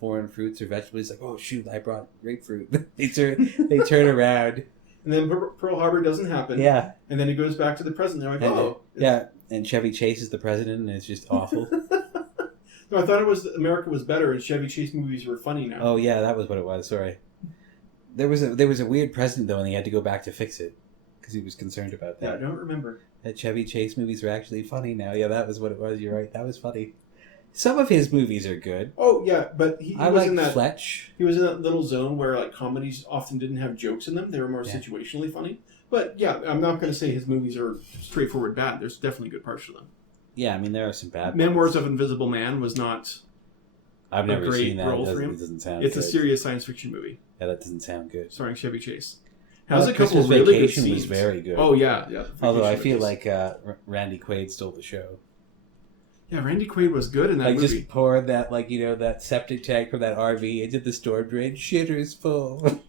foreign fruits or vegetables?" He's like, "Oh shoot, I brought grapefruit." They turn around. And then Pearl Harbor doesn't happen. Yeah. And then it goes back to the present. They're like, oh. Yeah. And Chevy Chase is the president, and it's just awful. No, I thought it was America was better, and Chevy Chase movies were funny now. Oh yeah, that was what it was. Sorry. There was a weird president though, and he had to go back to fix it because he was concerned about that. Yeah, I don't remember. That Chevy Chase movies are actually funny now. Yeah, that was what it was. You're right. That was funny. Some of his movies are good. Oh yeah, but he I was like in that. Fletch. He was in that little zone where like comedies often didn't have jokes in them; they were more situationally funny. But yeah, I'm not going to say his movies are straightforward bad. There's definitely good parts to them. Yeah, I mean there are some bad. Memoirs of Invisible Man was not. I've never great seen that. role It for him. doesn't sound. It's good. a serious science fiction movie. Yeah, that doesn't sound good. Starring Chevy Chase. Has a couple Christmas really good Vacation scenes. was very good. Oh yeah. Although I Vacation feel was- like Randy Quaid stole the show. Yeah, Randy Quaid was good in that Like movie. just poured that that septic tank from that RV into the storm drain. Shitter's full.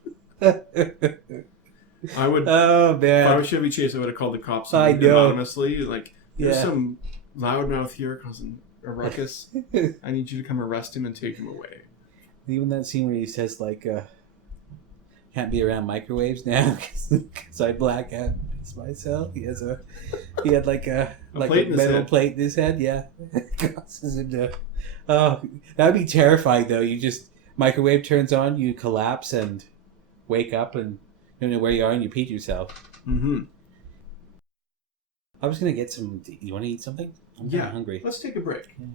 I would. Oh If I man. was Chevy Chase, I would have called the cops I know. anonymously. Like, there's Yeah. some loudmouth here causing a ruckus. I need you to come arrest him and take him away. Even that scene where he says can't be around microwaves now because I black out myself. He had like a plate in his metal head. plate in his head. Yeah, crosses into. Oh, that would be terrifying though. You just microwave turns on, you collapse and wake up and you don't know where you are and you peed yourself. Mm-hmm. I was gonna get some. You want to eat something? I'm kinda Yeah. hungry. Let's take a break. Yeah.